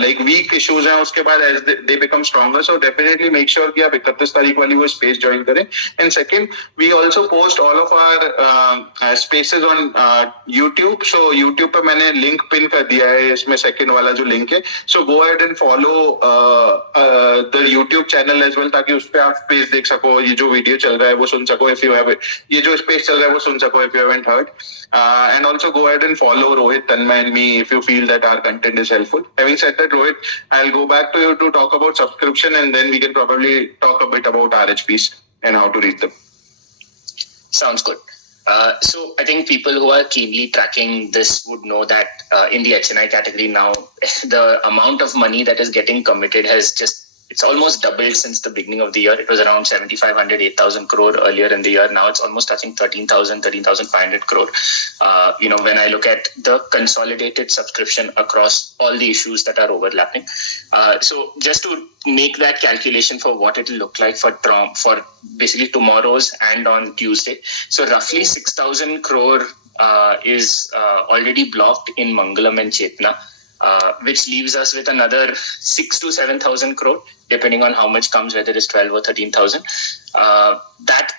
लाइक वीक इश्यूज हैं, उसके बाद as they become stronger, so definitely make sure कि आप 31 तारीख वाली वो स्पेस ज्वाइन करें। And second, we also post all of our spaces on YouTube. So YouTube पे मैंने लिंक पिन कर दिया है, इसमें सेकंड वाला जो लिंक है। So go ahead and follow the YouTube channel as well, ताकि उस पे आप स्पेस देख सको, ये जो वीडियो चल रहा है वो सुन सको, इफ यू हैव ये जो स्पेस चल रहा है वो सुन सको if you haven't heard. And also go ahead and follow Rohit, Tanmay and me if you feel that our content is helpful. Having said that, Rohit, I'll go back to you to talk about subscription, and then we can probably talk a bit about RHPs and how to read them. Sounds good. So I think people who are keenly tracking this would know that in the HNI category now, the amount of money that is getting committed has it's almost doubled since the beginning of the year. It was around 7,500, 8,000 crore earlier in the year. Now it's almost touching 13,000, 13,500 crore. When I look at the consolidated subscription across all the issues that are overlapping. So just to make that calculation for what it will look like for Trom, for basically tomorrow's and on Tuesday. So roughly 6,000 crore is already blocked in Mangalam and Chetna. Which leaves us with another 6,000 to 7,000 crore, depending on how much comes, whether it's 12 or 13,000. That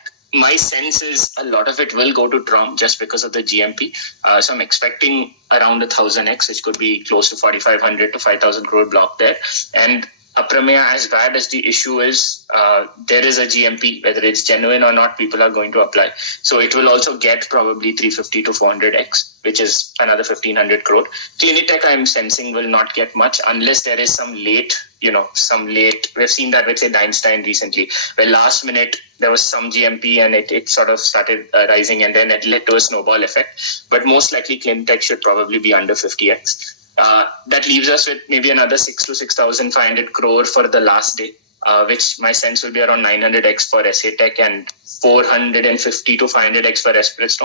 my sense is a lot of it will go to Trom just because of the GMP. So I'm expecting around 1,000x, which could be close to 4,500 to 5,000 crore block there. And Aprameya, as bad as the issue is, there is a GMP, whether it's genuine or not, people are going to apply. So it will also get probably 350 to 400x, which is another 1,500 crore. Clinitech, I'm sensing, will not get much unless there is some late, we've seen that with, say, Einstein recently, where last minute there was some GMP and it sort of started rising, and then it led to a snowball effect. But most likely Clinitech should probably be under 50x. That leaves us with maybe another 6,000 to 6,500 crore for the last day, which my sense will be around 900x for SA Tech and 450 to 500x for Esprit.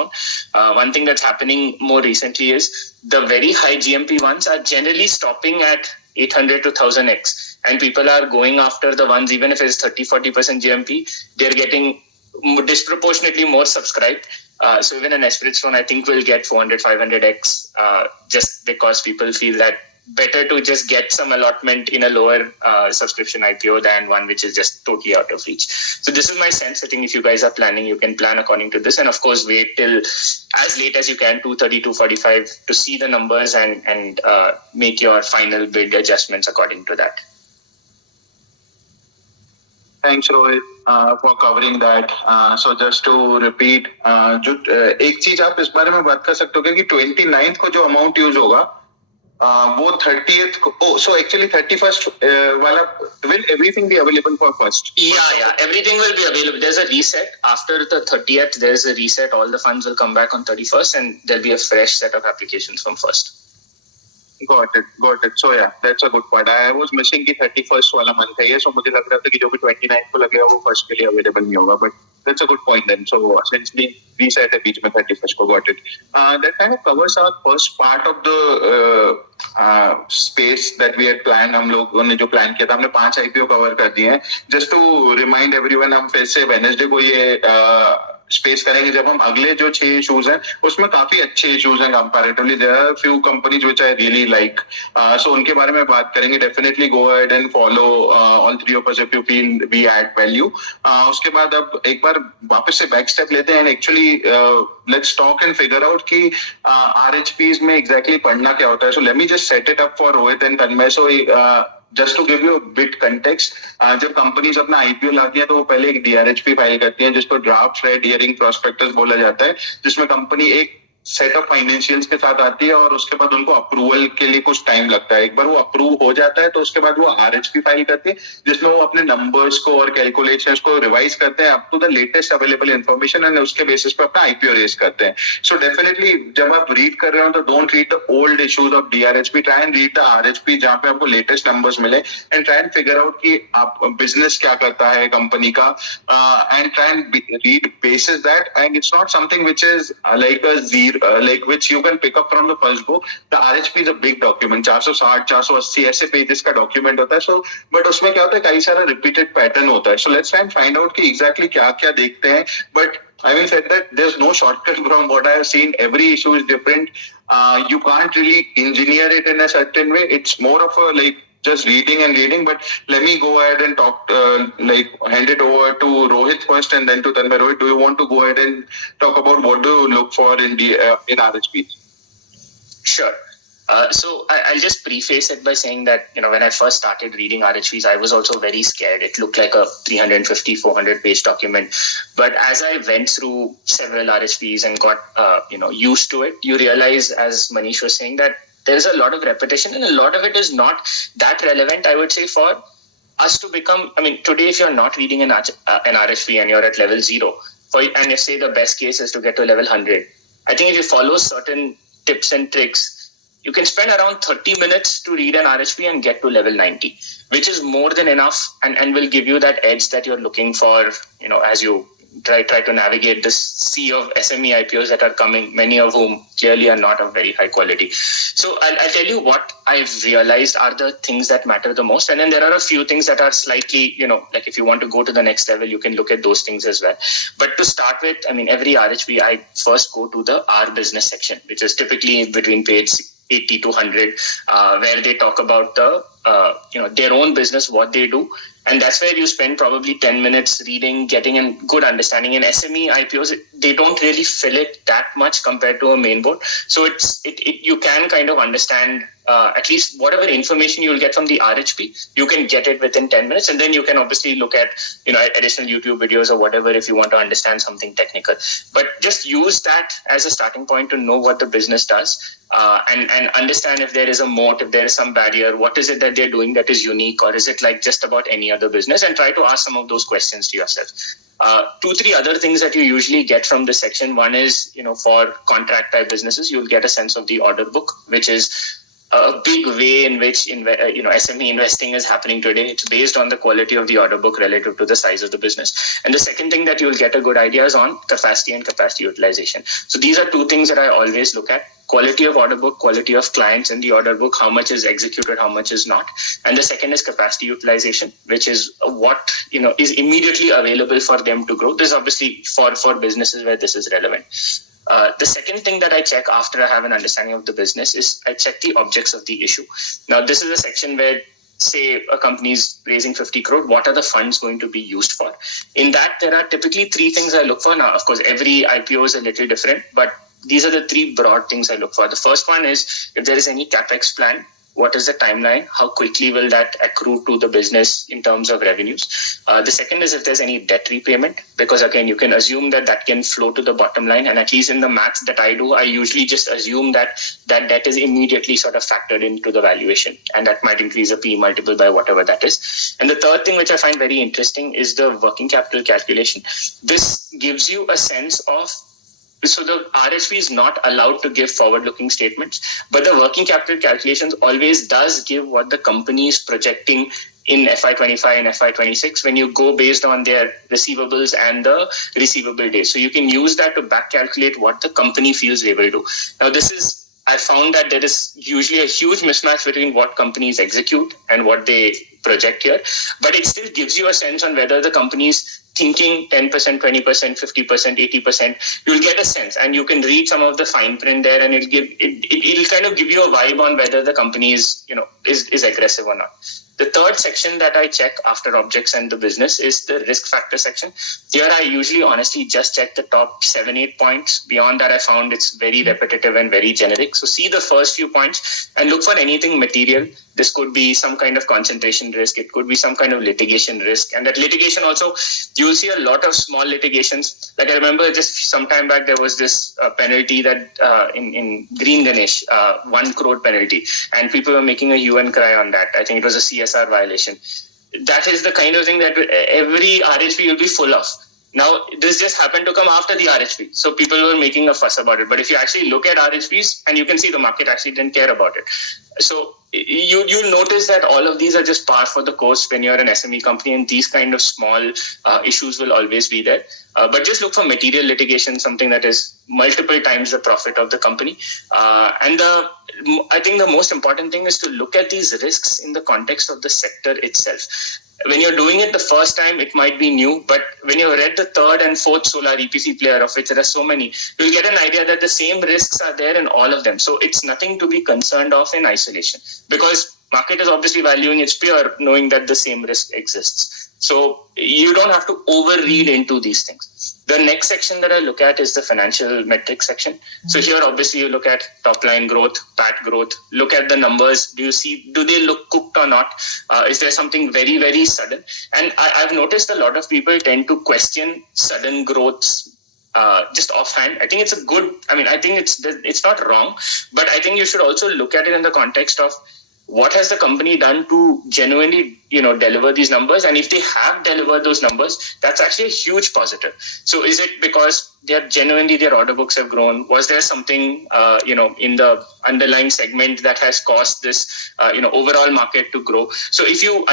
One thing that's happening more recently is the very high GMP ones are generally stopping at 800 to 1,000x, and people are going after the ones, even if it's 30-40% GMP, they're getting disproportionately more subscribed. So even an Esprit, I think, will get 400-500x just because people feel that better to just get some allotment in a lower subscription IPO than one which is just totally out of reach. So this is my sense. I think if you guys are planning, you can plan according to this, and of course wait till as late as you can, 2:30, 2:45, to see the numbers and make your final bid adjustments according to that. Thanks, Rohit, for covering that. So just to repeat, जो एक चीज आप इस बारे में बात कर सकते हो कि 29th को जो अमाउंट यूज होगा वो 30th को, so actually 31st वाला, will everything be available for first? Yeah, everything will be available. There's a reset after the 30th. There's a reset. All the funds will come back on 31st, and there'll be a fresh set of applications from first. Got it. So yeah, that's a good part. I was missing कि 31st वाला month है ये, so मुझे लग रहा था कि जो भी 29th को लगेगा वो first के लिए available नहीं होगा, but that's a good point then. So essentially reset है बीच में 31st को. Got it. That kind of covers our first part of the space that we had planned. हम लोगों ने जो plan किया था, हमने 5 IPO cover कर दिए हैं. Just to remind everyone, हम फिर से Wednesday को ये स्पेस करेंगे जब हम अगले जो 6 इश्यूज हैं उसमें काफी अच्छे इश्यूज हैं comparatively. There are few companies which I really like, so उनके बारे में बात करेंगे. Definitely go ahead and follow all three of us if you feel we add value. उसके बाद अब एक बार वापस से बैक स्टेप लेते हैं and actually let's talk and figure out कि RHPs में एग्जैक्टली पढ़ना क्या होता है. So let me just set it up for Rohit and Tanmay. So just to give you bit context, जब कंपनीज अपना IPO लाती है तो वो पहले एक DRHP फाइल करती है जिसको ड्राफ्ट रेड हियरिंग प्रोस्पेक्टस बोला जाता है, जिसमें कंपनी एक सेट ऑफ फाइनेंशियल्स के साथ आती है और उसके बाद उनको अप्रूवल के लिए कुछ टाइम लगता है. एक बार वो अप्रूव हो जाता है तो उसके बाद वो RHP फाइल करती है जिसमें वो अपने नंबर्स को और कैलकुलेशंस को रिवाइज करते हैं up to the latest available information and उसके बेसिस पे अपना IPO रेज करते हैं. सो डेफिनेटली जब आप रीड कर रहे हो तो don't read the old issues of DRHP, try and read the RHP जहां पे आपको लेटेस्ट नंबर्स मिले and try and figure out कि आप बिजनेस क्या करता है कंपनी का, and try and read basis that. And it's not something which is like a zero like which you can pick up from the first go. The RHP is a big document, 460 480 ऐसे पेजेस का डॉक्यूमेंट होता है. So but उसमें क्या होता है, कई सारा रिपीटेड पैटर्न होता है. So let's try and find out कि एग्जैक्टली क्या क्या देखते हैं. But having said that, there's no shortcut from what I have seen. Every issue is different. You can't really engineer it in a certain way. It's more of a like just reading and reading. But let me go ahead and talk, hand it over to Rohit first and then to Tanmay. Rohit, do you want to go ahead and talk about what do you look for in RHP? Sure. So I'll just preface it by saying that, when I first started reading RHPs, I was also very scared. It looked like a 350, 400 page document. But as I went through several RHPs and got, used to it, you realize, as Manish was saying, that there's a lot of repetition and a lot of it is not that relevant, I would say, for us to become, today, if you're not reading an RHP and you're at level 0, and you say the best case is to get to level 100, I think if you follow certain tips and tricks, you can spend around 30 minutes to read an RHP and get to level 90, which is more than enough and will give you that edge that you're looking for, as you try to navigate this sea of SME IPOs that are coming, many of whom clearly are not of very high quality. So I'll tell you what I've realized are the things that matter the most. And then there are a few things that are slightly, like if you want to go to the next level, you can look at those things as well. But to start with, every RHP, I first go to the R business section, which is typically between page 80 to 100, where they talk about the, their own business, what they do. And that's where you spend probably 10 minutes reading, getting a good understanding. In SME IPOs, they don't really fill it that much compared to a main board. So you can kind of understand at least whatever information you'll get from the RHP, you can get it within 10 minutes. And then you can obviously look at, additional YouTube videos or whatever if you want to understand something technical. But just use that as a starting point to know what the business does. And understand if there is a moat, if there is some barrier, what is it that they're doing that is unique, or is it like just about any other business, and try to ask some of those questions to yourself. 2-3 other things that you usually get from this section. One is, for contract type businesses, you'll get a sense of the order book, which is a big way in which SME investing is happening today. It's based on the quality of the order book relative to the size of the business. And the second thing that you'll get a good idea is on capacity and capacity utilization. So these are 2 things that I always look at: quality of order book, quality of clients in the order book, how much is executed, how much is not. And the second is capacity utilization, which is what is immediately available for them to grow. This is obviously for businesses where this is relevant. The second thing that I check after I have an understanding of the business is I check the objects of the issue. Now, this is a section where, say, a company is raising 50 crore, what are the funds going to be used for? In that, there are typically 3 things I look for. Now, of course, every IPO is a little different, but these are the 3 broad things I look for. The first one is if there is any CapEx plan, what is the timeline? How quickly will that accrue to the business in terms of revenues? The second is if there's any debt repayment, because again, you can assume that can flow to the bottom line. And at least in the maths that I do, I usually just assume that debt is immediately sort of factored into the valuation, and that might increase a P multiple by whatever that is. And the third thing, which I find very interesting, is the working capital calculation. This gives you a sense of, so the RHP is not allowed to give forward-looking statements, but the working capital calculations always does give what the company is projecting in FY25 and FY26 when you go based on their receivables and the receivable days. So you can use that to back calculate what the company feels they will do. Now, I found that there is usually a huge mismatch between what companies execute and what they project here, but it still gives you a sense on whether the company's thinking 10%, 20%, 50%, 80%, you'll get a sense, and you can read some of the fine print there, and it'll kind of give you a vibe on whether the company is aggressive or not. The third section that I check after objects and the business is the risk factor section. Here I usually honestly just check the top 7-8 points. Beyond that, I found it's very repetitive and very generic. So see the first few points and look for anything material. This could be some kind of concentration risk. It could be some kind of litigation risk. And that litigation also, you'll see a lot of small litigations. Like I remember just some time back, there was this penalty that in Green Ganesh, 1 crore penalty. And people were making a hue and cry on that. I think it was a CSR violation. That is the kind of thing that every RHP will be full of. Now, this just happened to come after the RHP. So people were making a fuss about it. But if you actually look at RHPs, and you can see the market actually didn't care about it. So you'll notice that all of these are just par for the course when you're an SME company, and these kind of small issues will always be there. But just look for material litigation, something that is multiple times the profit of the company. And I think the most important thing is to look at these risks in the context of the sector itself. When you're doing it the first time, it might be new, but when you've read the third and fourth solar EPC player, of which there are so many, you'll get an idea that the same risks are there in all of them. So it's nothing to be concerned of in isolation, because market is obviously valuing its peer, knowing that the same risk exists. So you don't have to overread into these things. The next section that I look at is the financial metrics section. So here, obviously, you look at top line growth, PAT growth, look at the numbers. Do they look cooked or not? Is there something very, very sudden? And I've noticed a lot of people tend to question sudden growths just offhand. I think it's I think it's not wrong, but I think you should also look at it in the context of what has the company done to genuinely, deliver these numbers? And if they have delivered those numbers, that's actually a huge positive. So is it because their order books have grown? Was there something, in the underlying segment that has caused this, overall market to grow? So if you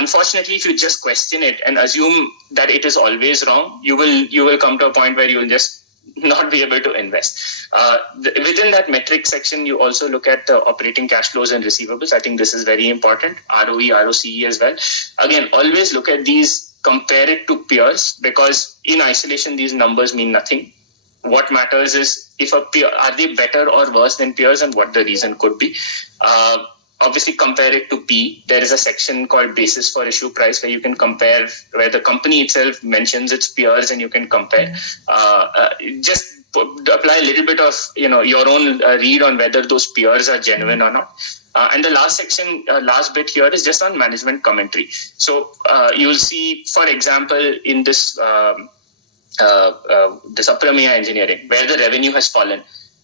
just question it and assume that it is always wrong, you will come to a point where you will just not be able to invest. Within that metric section, you also look at the operating cash flows and receivables. I think this is very important. ROE, ROCE as well. Again, always look at these, compare it to peers, because in isolation, these numbers mean nothing. What matters is if a peer, are they better or worse than peers, and what the reason could be. Obviously, compare it to P. There is a section called basis for issue price where you can compare, where the company itself mentions its peers and you can compare. Just apply a little bit of your own read on whether those peers are genuine or not. And the last bit here is just on management commentary. So you'll see, for example, in this Aprameya engineering, where the revenue has fallen,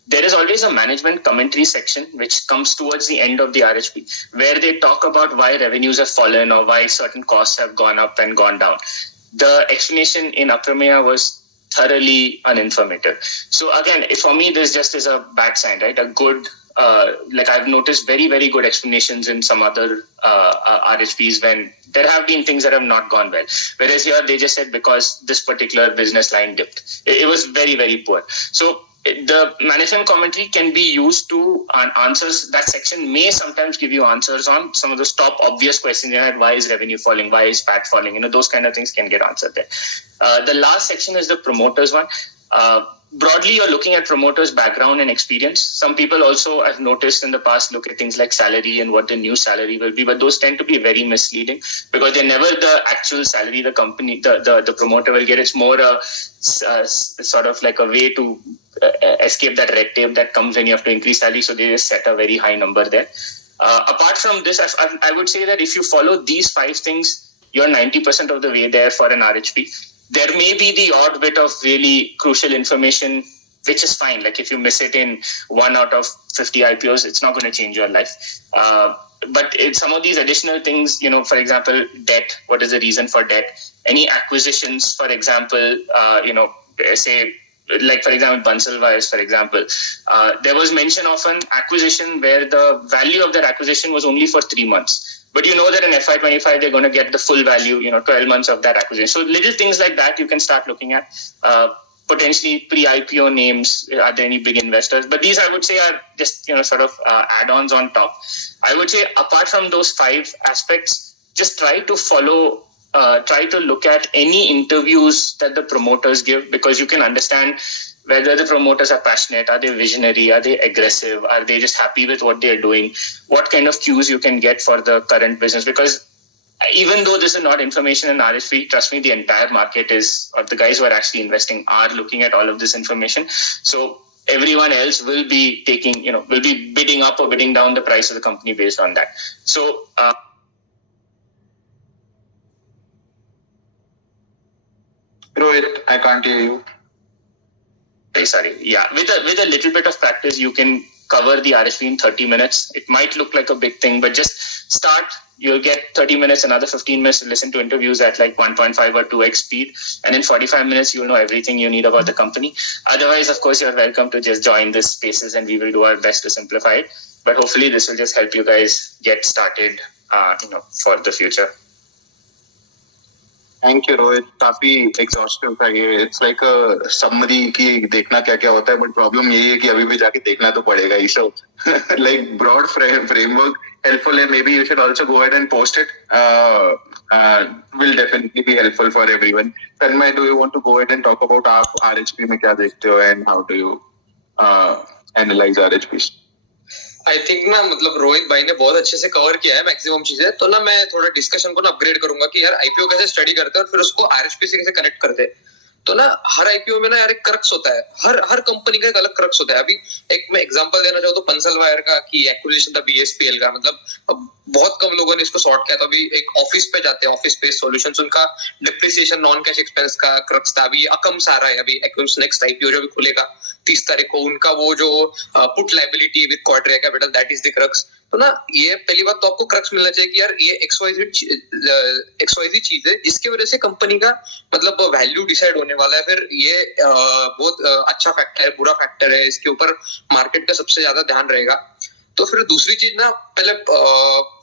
there is always a management commentary section which comes towards the end of the RHP, where they talk about why revenues have fallen or why certain costs have gone up and gone down. The explanation in Aprameya was thoroughly uninformative. So again, for me, this just is a bad sign, right? A good, I've noticed very, very good explanations in some other RHPs when there have been things that have not gone well. Whereas here, they just said because this particular business line dipped. It was very, very poor. So the management commentary can be used to answers. That section may sometimes give you answers on some of those top obvious questions. Why is revenue falling? Why is PAT falling? Those kind of things can get answered there. The last section is the promoters one. Broadly, you're looking at promoters' background and experience. Some people also, I've noticed in the past, look at things like salary and what the new salary will be, but those tend to be very misleading because they're never the actual salary the company, the promoter will get. It's more a sort of like a way to escape that red tape that comes when you have to increase salary. So they just set a very high number there. Apart from this, I would say that if you follow these 5 things, you're 90% of the way there for an RHP. There may be the odd bit of really crucial information, which is fine. Like if you miss it in 1 out of 50 IPOs, it's not going to change your life. But some of these additional things, for example, debt, what is the reason for debt? Any acquisitions, for example, say, like for example, Bansal Wires, for example, there was mention of an acquisition where the value of that acquisition was only for 3 months. But you know that in FY25, they're going to get the full value, 12 months of that acquisition. So little things like that you can start looking at. Potentially pre-IPO names, are there any big investors? But these I would say are just, sort of add-ons on top. I would say apart from those 5 aspects, just try to follow try to look at any interviews that the promoters give, because you can understand whether the promoters are passionate, are they visionary, are they aggressive, are they just happy with what they are doing, what kind of cues you can get for the current business. Because even though this is not information in RHP, trust me, the entire market is, or the guys who are actually investing are looking at all of this information. So everyone else will be taking, will be bidding up or bidding down the price of the company based on that. So, Rohit, I can't hear you. Sorry. Yeah. With a little bit of practice, you can cover the RHP in 30 minutes. It might look like a big thing, but just start. You'll get 30 minutes, another 15 minutes to listen to interviews at like 1.5 or 2x speed. And in 45 minutes, you'll know everything you need about the company. Otherwise, of course, you're welcome to just join this spaces and we will do our best to simplify it. But hopefully this will just help you guys get started, for the future. Thank you Rohit, काफी एग्जॉस्टिव था ये. It's like a summary कि देखना क्या क्या होता है, but problem यही है कि अभी भी जाके देखना तो पड़ेगा ही. So like broad framework helpful है. Maybe you should also go ahead and post it. Will definitely be helpful for everyone. Tanmay, do you want to go ahead and talk about आप आरएचपी में क्या देखते हो and how do you analyse RHPs? I think ना, मतलब रोहित भाई ने बहुत अच्छे से कवर किया है मैक्सिमम चीजें. तो ना मैं थोड़ा डिस्कशन को ना अपग्रेड करूंगा कि यार आईपीओ कैसे स्टडी करते हैं और फिर उसको आरएचपी से कैसे कनेक्ट करते हैं. तो ना हर आईपीओ में ना यार एक क्रक्स होता है. हर कंपनी का एक अलग क्रक्स होता है. अभी एक मैं एग्जांपल देना चाहूँ तो पंसल वायर का कि एक्विजिशन था बीएसपीएल का. मतलब बहुत कम लोगों ने इसको सॉर्ट किया. तो अभी एक ऑफिस पे जाते हैं, ऑफिस स्पेस सॉल्यूशंस, उनका डिप्रिसिएशन नॉन कैश एक्सपेंस का क्रक्स था. अभी अकम्स आ रहा है, अभी एक्विजिशन नेक्स्ट आईपीओ जो भी खुलेगा 30 तारीख को, उनका वो जो put liability with Quadria Capital, that is the crux. तो ना ये पहली बात तो आपको क्रक्स मिलना चाहिए कि यार ये एक्सवाइजी चीज है जिसकी वजह से कंपनी का मतलब वैल्यू डिसाइड होने वाला है. फिर ये बहुत अच्छा फैक्टर है, बुरा फैक्टर है, इसके ऊपर मार्केट का सबसे ज्यादा ध्यान रहेगा. तो फिर दूसरी चीज ना, पहले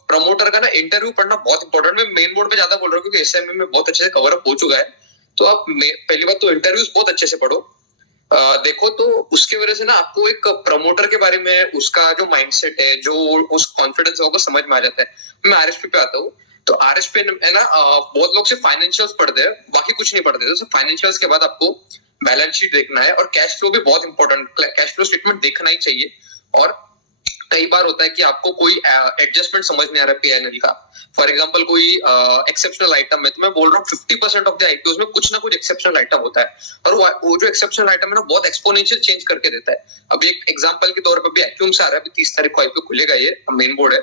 प्रमोटर का ना इंटरव्यू पढ़ना बहुत इंपॉर्टेंट. मैं मेन बोर्ड पे ज्यादा बोल रहा हूँ क्योंकि एसएमए में बहुत अच्छे से कवर अप हो चुका है. तो आप पहली बात तो इंटरव्यूज बहुत अच्छे से पढ़ो, देखो. तो उसके वजह से ना आपको एक प्रमोटर के बारे में उसका जो माइंडसेट है, जो उस कॉन्फिडेंस है, वो समझ में आ जाता है. मैं आरएचपी पे आता हूँ. तो आरएचपी है ना, बहुत लोग सिर्फ फाइनेंशियल्स पढ़ते हैं, बाकी कुछ नहीं पढ़ते. तो फाइनेंशियल्स के बाद आपको बैलेंस शीट देखना है और कैश फ्लो भी बहुत इंपॉर्टेंट. कैश फ्लो स्टेटमेंट देखना ही चाहिए. और कई बार होता है कि आपको कोई एडजस्टमेंट समझ नहीं आ रहा पीएनएल का. फॉर एग्जांपल कोई एक्सेप्शनल आइटम है, तो मैं बोल रहा हूँ 50% ऑफ द आईपीओस में कुछ ना कुछ एक्सेप्शनल आइटम होता है. और वो जो एक्सेप्शनल आइटम है ना, बहुत एक्सपोनेंशियल चेंज करके देता है. अब एक एग्जांपल के तौर पर भी एक्यूम्स आ रहा है, अभी 30 तारीख को आईपीओ खुलेगा. ये मेन बोर्ड है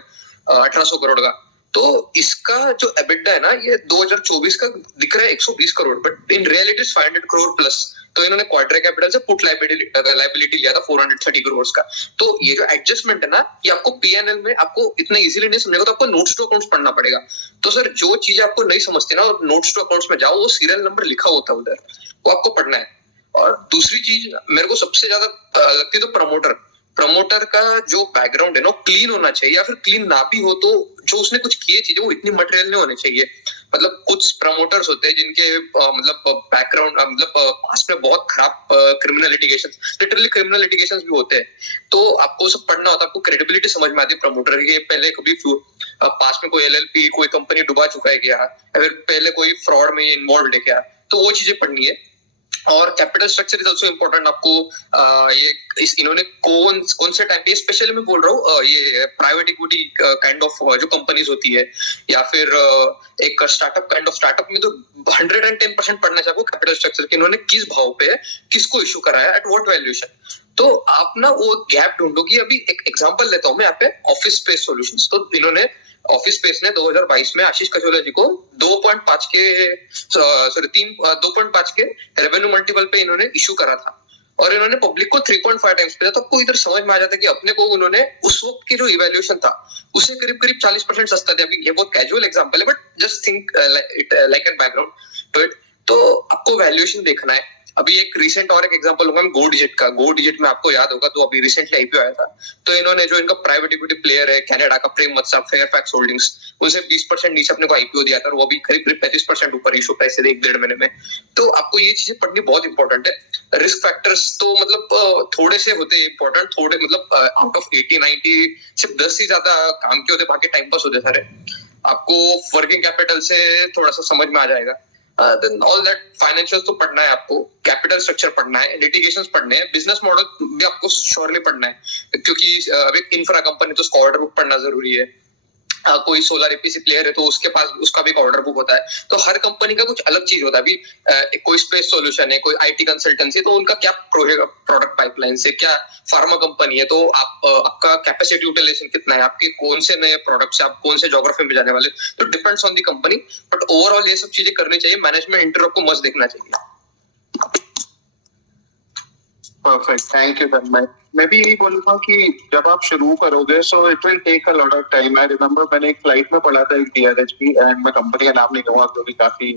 1800 करोड़ का. तो इसका जो एबिटा है ना, ये 2024 का दिख रहा है 120 crore, but in reality 500 crore प्लस. तो इन्होंने क्वाड्रिया कैपिटल से पुट लायबिलिटी लिया था 430 करोड़ का. तो ये जो एडजस्टमेंट है ना, ये आपको पीएनएल में आपको इतना इजीली नहीं समझेगा. तो आपको नोट्स टू अकाउंट्स पढ़ना पड़ेगा. तो सर जो चीज आपको नहीं समझती ना, नोट्स टू अकाउंट्स में जाओ, वो सीरियल नंबर लिखा होता है उधर, वो आपको पढ़ना है. और दूसरी चीज मेरे को सबसे ज्यादा लगती है तो प्रमोटर का जो बैकग्राउंड है ना, क्लीन होना चाहिए. या फिर क्लीन ना भी हो तो जो उसने कुछ किए चीजें वो इतनी मटेरियल नहीं होने चाहिए. मतलब कुछ प्रमोटर्स होते हैं जिनके मतलब बैकग्राउंड मतलब पास्ट में बहुत खराब criminal litigations, literally criminal litigations भी होते हैं. तो आपको सब पढ़ना होता है. आपको क्रेडिबिलिटी समझ में आती है प्रमोटर की. पहले कभी पास्ट में कोई एलएलपी, कोई कंपनी डुबा चुका है क्या, या फिर पहले कोई फ्रॉड में इन्वॉल्व है क्या. तो वो चीजें पढ़नी है. और capital structure is also important. आपको ये इन्होंने कौन से टाइप पे, स्पेशली मैं बोल रहा हूँ ये प्राइवेट इक्विटी काइंड ऑफ जो कंपनीज होती है, या फिर एक स्टार्टअप काइंड ऑफ स्टार्टअप में, तो 110% पढ़ना चाहिए कैपिटल स्ट्रक्चर कि इन्होंने किस भाव पे किसको इशू कराया, एट व्हाट वैल्यूएशन. तो आप ना वो गैप ढूंढो. कि अभी एक एग्जांपल लेता हूँ मैं यहाँ पे, ऑफिस स्पेस सॉल्यूशंस. तो इन्होंने ऑफिस स्पेस ने 2022 में आशीष कचोला जी को 2.5 के रेवेन्यू मल्टीपल पे इन्होंने इशू करा था. और इन्होंने पब्लिक को 3.5 टाइम्स पे. तो आपको इधर समझ में आ जाता है कि अपने को उन्होंने उस वक्त की जो इवैल्यूएशन था उसे करीब 40% सस्ता दिया. अभी ये बहुत कैजुअल एग्जांपल है, but just think like an background to it. तो आपको वैल्यूएशन देखना है. अभी एक रिसेंट और एक एग्जांपल होगा गो डिजिट का. गो डिजिट में आपको याद होगा तो अभी रिसेंटली आईपीओ आया था. तो इन्होंने जो इनका प्राइवेट इक्विटी प्लेयर है कनाडा का प्रेम वत्सप, फेयरफैक्स होल्डिंग्स, उनसे 20% नीचे अपने को आईपीओ दिया था. और वो भी करीब 35% ऊपर इशू प्राइस से 1-1.5 महीने में. तो आपको ये चीजें पढ़नी बहुत इंपॉर्टेंट है. रिस्क फैक्टर्स तो मतलब थोड़े से होते हैं इंपॉर्टेंट, थोड़े मतलब आउट ऑफ 80-90 सिर्फ 10 ही ज्यादा काम के होते, बाकी टाइम पास होते सारे. आपको वर्किंग कैपिटल से थोड़ा सा समझ में आ जाएगा. देन ऑल दैट फाइनेंशियल तो पढ़ना है आपको, कैपिटल स्ट्रक्चर पढ़ना है, लिटिगेशंस पढ़ने हैं, बिजनेस मॉडल भी आपको श्योरली पढ़ना है, क्योंकि अब एक इंफ्रा कंपनी तो उसका ऑर्डर बुक पढ़ना जरूरी है. कोई सोलर एपीसी प्लेयर है तो उसके पास उसका भी ऑर्डर बुक होता है. तो हर कंपनी का कुछ अलग चीज होता है. अभी कोई स्पेस सॉल्यूशन है, कोई आईटी कंसल्टेंसी, तो उनका क्या प्रोडक्ट पाइपलाइन से, क्या फार्मा कंपनी है तो आपका कैपेसिटी यूटिलाइजेशन कितना है, आपके कौन से नए प्रोडक्ट्स, आप कौन से ज्योग्राफी में जाने वाले, तो depends on the company. But overall ये सब चीजें करनी चाहिए. मैनेजमेंट इंटरव्यू को मस्त देखना चाहिए. Perfect, thank you Tanmay. मैं भी यही बोलूंगा कि जब आप शुरू करोगे so it will take a lot of time. I remember मैंने एक फ्लाइट में पढ़ा था एक DRHP, एंड मैं कंपनी का नाम नहीं लूंगा क्योंकि काफी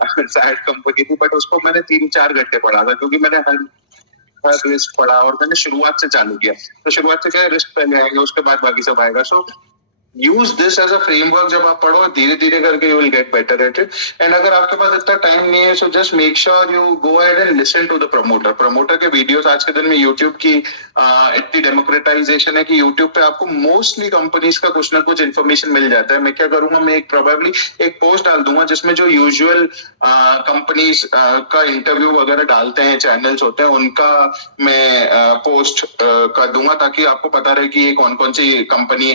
सैड कंपनी थी, बट उसको मैंने 3-4 घंटे पढ़ा था क्योंकि मैंने हर रिस्क पढ़ा और मैंने शुरुआत से चालू किया. तो शुरुआत से क्या, रिस्क पहले आएंगे, उसके बाद बाकी सब आएगा. So use this as a framework. जब आप पढ़ो धीरे धीरे करके you will get better at it. And अगर आपके पास इतना टाइम नहीं है so just make sure you go ahead and listen to the promoter के वीडियोस. आज के दिन में यूट्यूब की इतनी डेमोक्रेटाइजेशन है कि यूट्यूब पे आपको मोस्टली कंपनीज का कुछ ना कुछ इन्फॉर्मेशन मिल जाता है. मैं क्या करूंगा, मैं प्रोबेबली एक पोस्ट डाल दूंगा जिसमें जो यूजुअल कंपनीज का इंटरव्यू वगैरह डालते हैं, चैनल्स होते हैं, उनका मैं पोस्ट कर दूंगा ताकि आपको पता रहे कि ये कौन कौन सी कंपनी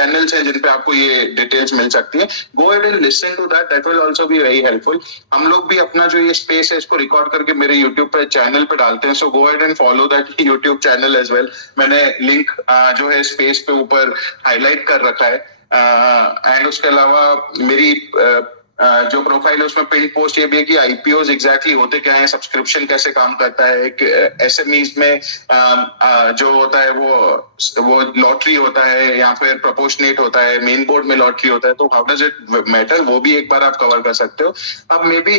चैनल्स हैं जिन पे आपको ये डिटेल्स मिल सकती है. Go ahead and listen to that, that will also be very helpful. हम लोग भी अपना जो ये स्पेस है इसको रिकॉर्ड करके मेरे यूट्यूब पे चैनल पे डालते हैं. So go ahead and follow that YouTube channel as well. मैंने लिंक जो है स्पेस पे ऊपर हाईलाइट कर रखा है. एंड उसके अलावा मेरी जो प्रोफाइल है उसमें पिन पोस्ट ये भी है कि आईपीओज एग्जैक्टली होते क्या है, सब्सक्रिप्शन कैसे काम करता है, एक एसएमईज में जो होता है वो लॉटरी होता है या फिर प्रोपोर्शनेट होता है, मेन बोर्ड में लॉटरी होता है, तो हाउ डज इट मैटर, वो भी एक बार आप कवर कर सकते हो. अब maybe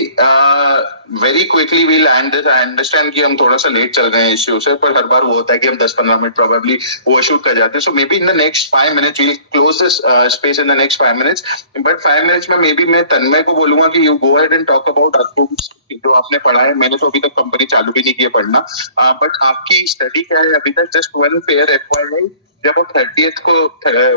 very quickly we land this. I understand कि हम थोड़ा सा लेट चल रहे हैं इश्यू से, पर हर बार वो होता है कि हम 10-15 मिनट प्रोबेबली वो शूट कर जाते हैं. So maybe in the next 5 minutes we'll close this space in the next 5 minutes. But 5 minutes में मे बी मैं तन्मय को बोलूंगा कि you go ahead and talk about Akums, जो आपने पढ़ा है. मैंने तो अभी तक कंपनी चालू भी नहीं की है पढ़ना, बट आपकी स्टडी क्या है अभी तक? जस्ट वन फेयर FYI, जब हम 30th को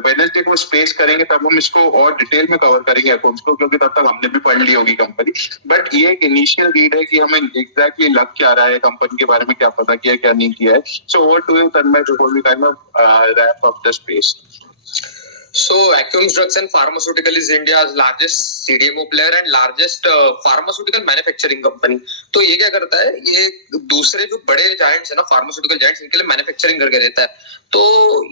वेडनेसडे को स्पेस करेंगे तब हम इसको और डिटेल में कवर करेंगे अकाउंट्स को, क्योंकि तब तक हमने भी पढ़ ली होगी कंपनी. बट ये एक इनिशियल रीड है कि हमें एग्जैक्टली लग क्या रहा है, कंपनी के बारे में क्या पता किया, क्या नहीं किया है. So over to you Tanmay before we kind of wrap up the space. So Akums Drugs and Pharmaceutical is India's largest CDMO player and largest pharmaceutical manufacturing company. तो ये क्या करता है, ये दूसरे जो बड़े जायंट्स है ना, फार्मास्यूटिकल जायंट्स, इनके लिए मैन्युफैक्चरिंग करके देता है. तो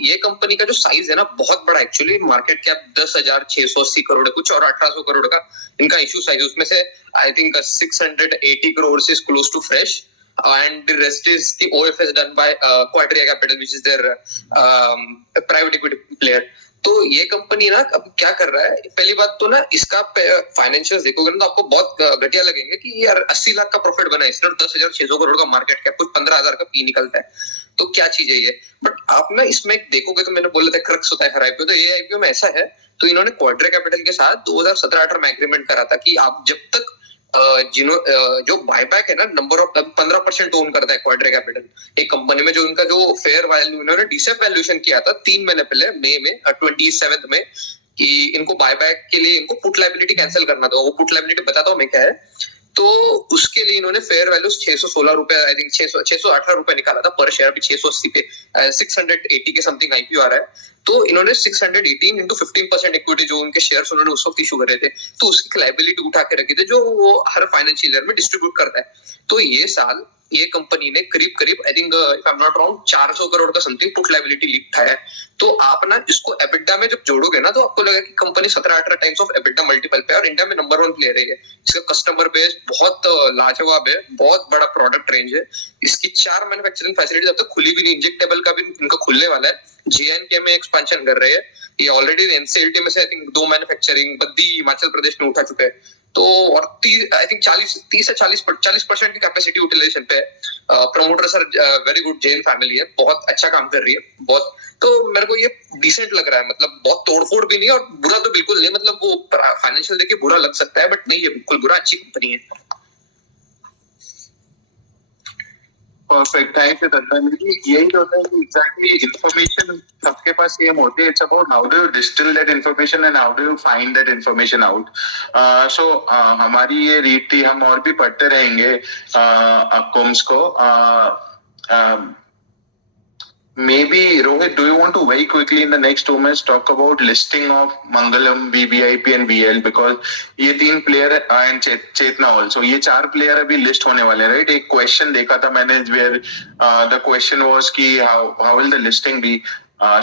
ये कंपनी का जो साइज है ना बहुत बड़ा, एक्चुअली मार्केट कैप 10,680 करोड़ है कुछ, और 1,800 करोड़ का इनका इशू साइज. उसमें से I think 680 crore is close to fresh, and the rest is the OFS done by Quadria Capital, which is their private equity player. तो ये कंपनी ना अब क्या कर रहा है, पहली बात तो ना इसका फाइनेंशियल्स देखोगे ना तो आपको बहुत घटिया लगेंगे कि यार 80 लाख का प्रॉफिट बना है इसने, 10,600 करोड़ का मार्केट कैप, कुछ 15,000 का पी निकलता है. तो क्या चीज है ये? बट आप ना इसमें देखोगे तो मैंने बोला था क्रक्स होता है हर आईपीओ, तो ये आईपीओ में ऐसा है. तो इन्होंने क्वाड्रिया कैपिटल के साथ 2017-18 में एग्रीमेंट करा था कि आप जब तक जो बायबैक है ना, नंबर ऑफ 15% ओन करता है क्वाड्रिया कैपिटल एक कंपनी में, जो उनका जो फेयर वैल्यू इन्होंने डीसेप वैल्यूएशन किया था 3 महीने पहले, मई में 27 में, कि इनको बायबैक के लिए इनको पुट लायबिलिटी कैंसिल करना था. वो पुट लायबिलिटी बताता हूँ मैं क्या है. तो उसके लिए इन्होंने फेयर वैल्यू 616 रुपए, आई थिंक 618 रुपए निकाला था पर शेयर, भी 680 पे 680 के समथिंग आईपीओ आ रहा है. तो इन्होंने 618 into 15% इक्विटी जो उनके शेयर्स उन्होंने उस वक्त इशू करे थे, तो उसकी लायबिलिटी उठा के रखी थी जो वो हर फाइनेंशियल ईयर में डिस्ट्रीब्यूट करता है. तो ये साल ये कंपनी ने करीब I think if I am not wrong 400 करोड़ का समथिंग पुट लायबिलिटी लिखा है. तो आप ना इसको एबिटा में जब जोड़ोगे ना तो आपको लगेगा कि कंपनी 17-18 टाइम्स ऑफ एबिटा मल्टीपल पे, और इंडिया में नंबर 1 प्लेयर है. इसका कस्टमर बेस बहुत लाजवाब है, बहुत बड़ा प्रोडक्ट रेंज है. इसकी 4 मैन्युफैक्चरिंग फैसिलिटी अब तक खुली भी नहीं, इंजेक्टेबल का भी इनका खुलने वाला है. JNK में एक्सपेंशन कर रहे हैं ये ऑलरेडी. NCLT में से I think 2 manufacturing Baddi Himachal Pradesh में उठा चुके हैं. तो और आई थिंक 30 से 40% की कैपेसिटी यूटिलाइजेशन पे. Promoter sir very good Jain फैमिली है, बहुत अच्छा काम कर रही है बहुत. तो मेरे को ये डिसेंट लग रहा है, मतलब बहुत तोड़फोड़ भी नहीं और बुरा तो बिल्कुल नहीं. मतलब वो फाइनेंशियल देखिए बुरा लग सकता है बट नहीं है बिल्कुल बुरा, अच्छी कंपनी है. परफेक्ट, थैंक यू तन्मय। मेरी यही होता है कि एग्जैक्टली इंफॉर्मेशन सबके पास सेम होती है। It's about how do you distill that information and how do you find that information out. So हमारी ये रीड थी, हम और भी पढ़ते रहेंगे अकुम्स को। Maybe Rohit, do you want to very quickly in the next 2 minutes talk about listing of Mangalam, VVIP and VL, because ये 3 player and चेतना also, ये 4 player अभी list होने वाले, right? एक question देखा था मैंने where the question was कि how will the listing be?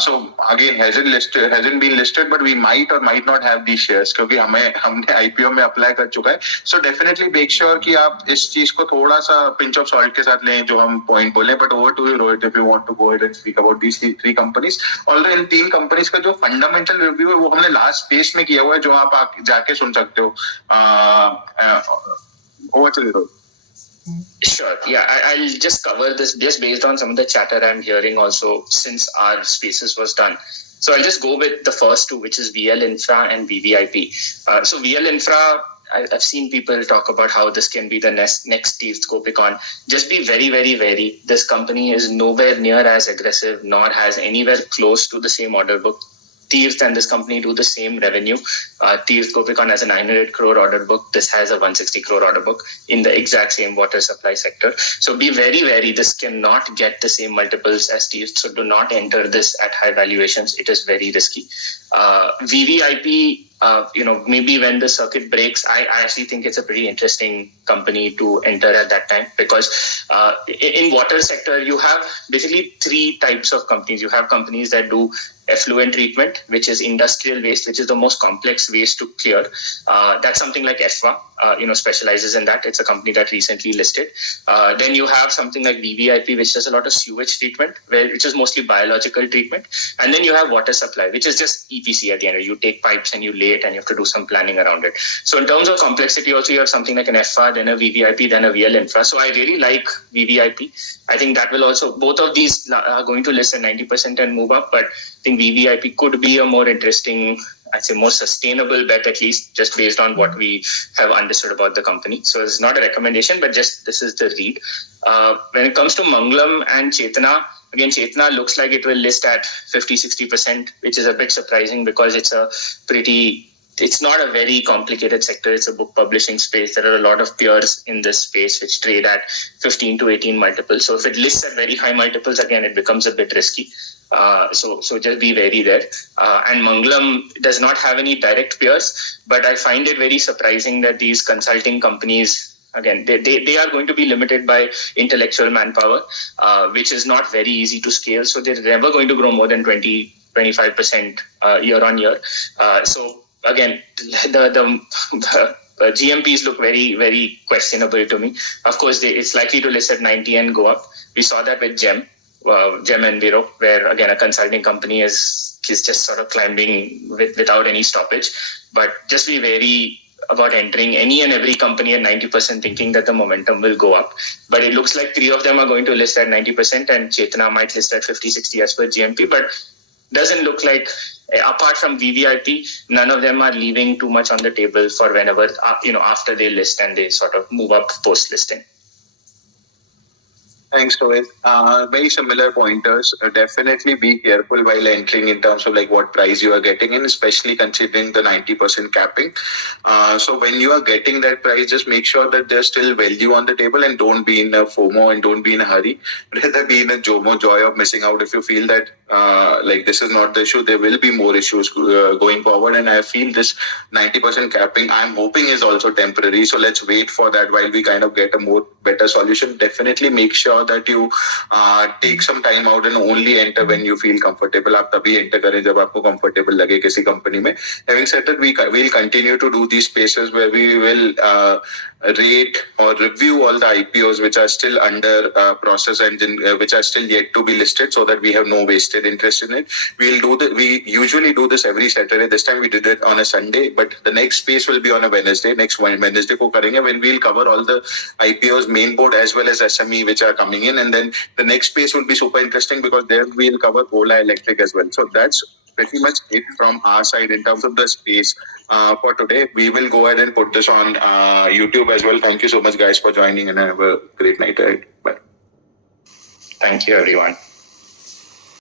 So again, hasn't been listed, but we might or might not have these shares क्योंकि हमने IPO में अप्लाई कर चुका है। So definitely make sure कि आप इस चीज को थोड़ा सा pinch of salt के साथ लें जो हम point बोले। But over to you, Rohit, if you want to go ahead and speak about these 3 companies. Although इन 3 companies का जो fundamental review है वो हमने last space में किया हुआ है, जो आप जाके सुन सकते हो। Over to you, Rohit. Sure. Yeah, I'll just cover this just based on some of the chatter I'm hearing also since our spaces was done. So I'll just go with the first two, which is VL Infra and VVIP. So VL Infra, I've seen people talk about how this can be the next Steve Scopicon. Just be very, very wary. This company is nowhere near as aggressive, nor has anywhere close to the same order book. Thieves and this company do the same revenue. Thieves Copicon has a 900 crore order book. This has a 160 crore order book in the exact same water supply sector. So be very wary. This cannot get the same multiples as Thieves. So do not enter this at high valuations. It is very risky. VVIP, maybe when the circuit breaks, I actually think it's a pretty interesting company to enter at that time, because in water sector, you have basically 3 types of companies. You have companies that do effluent treatment, which is industrial waste, which is the most complex waste to clear. That's something like EFWA, specializes in that. It's a company that recently listed. Then you have something like VVIP, which does a lot of sewage treatment, which is mostly biological treatment. And then you have water supply, which is just EPC at the end. You take pipes and you lay it and you have to do some planning around it. So in terms of complexity, also you have something like an EFWA, then a VVIP, then a VL Infra. So I really like VVIP. I think that will also, both of these are going to list at 90% and move up, but I think VVIP could be a more interesting, I'd say more sustainable bet, at least just based on what we have understood about the company. So it's not a recommendation, but just this is the read. When it comes to Mangalam and Chetna, again, Chetna looks like it will list at 50-60%, which is a bit surprising because it's not a very complicated sector. It's a book publishing space. There are a lot of peers in this space which trade at 15 to 18 multiples. So if it lists at very high multiples, again, it becomes a bit risky. So just be wary there. And Mangalam does not have any direct peers, but I find it very surprising that these consulting companies, again, they are going to be limited by intellectual manpower, which is not very easy to scale. So they're never going to grow more than 20-25% year on year. So again, the GMPs look very, very questionable to me. Of course, it's likely to list at 90 and go up. We saw that with Gem and Vero, where again a consulting company is just sort of climbing without any stoppage. But just be wary about entering any and every company at 90% thinking that the momentum will go up. But it looks like 3 of them are going to list at 90% and Chetna might list at 50-60 as per GMP, but doesn't look like, apart from VVIP, none of them are leaving too much on the table for whenever, after they list and they sort of move up post-listing. Thanks, Rohit. Very similar pointers. Definitely be careful while entering in terms of like what price you are getting in, especially considering the 90% capping. So when you are getting that price, just make sure that there's still value on the table and don't be in a FOMO and don't be in a hurry. Rather be in a JOMO, joy of missing out. If you feel that like this is not the issue, there will be more issues going forward. And I feel this 90% capping, I'm hoping is also temporary. So let's wait for that while we kind of get a better solution. Definitely make sure that you take some time out and only enter when you feel comfortable. आप तभी enter करें जब आपको comfortable लगे किसी company में. Having said that, we'll continue to do these spaces where we will rate or review all the IPOs which are still under process and which are still yet to be listed, so that we have no wasted interest in it. We usually do this every Saturday. This time we did it on a Sunday, but the next space will be on a Wednesday. Next Wednesday को करेंगे when we'll cover all the IPOs, main board as well as SME which are coming in, and then the next space will be super interesting because there we'll cover Ola Electric as well. So that's pretty much it from our side in terms of the space for today. We will go ahead and put this on YouTube as well. Thank you so much guys for joining and have a great night ahead. Bye. Thank you, everyone.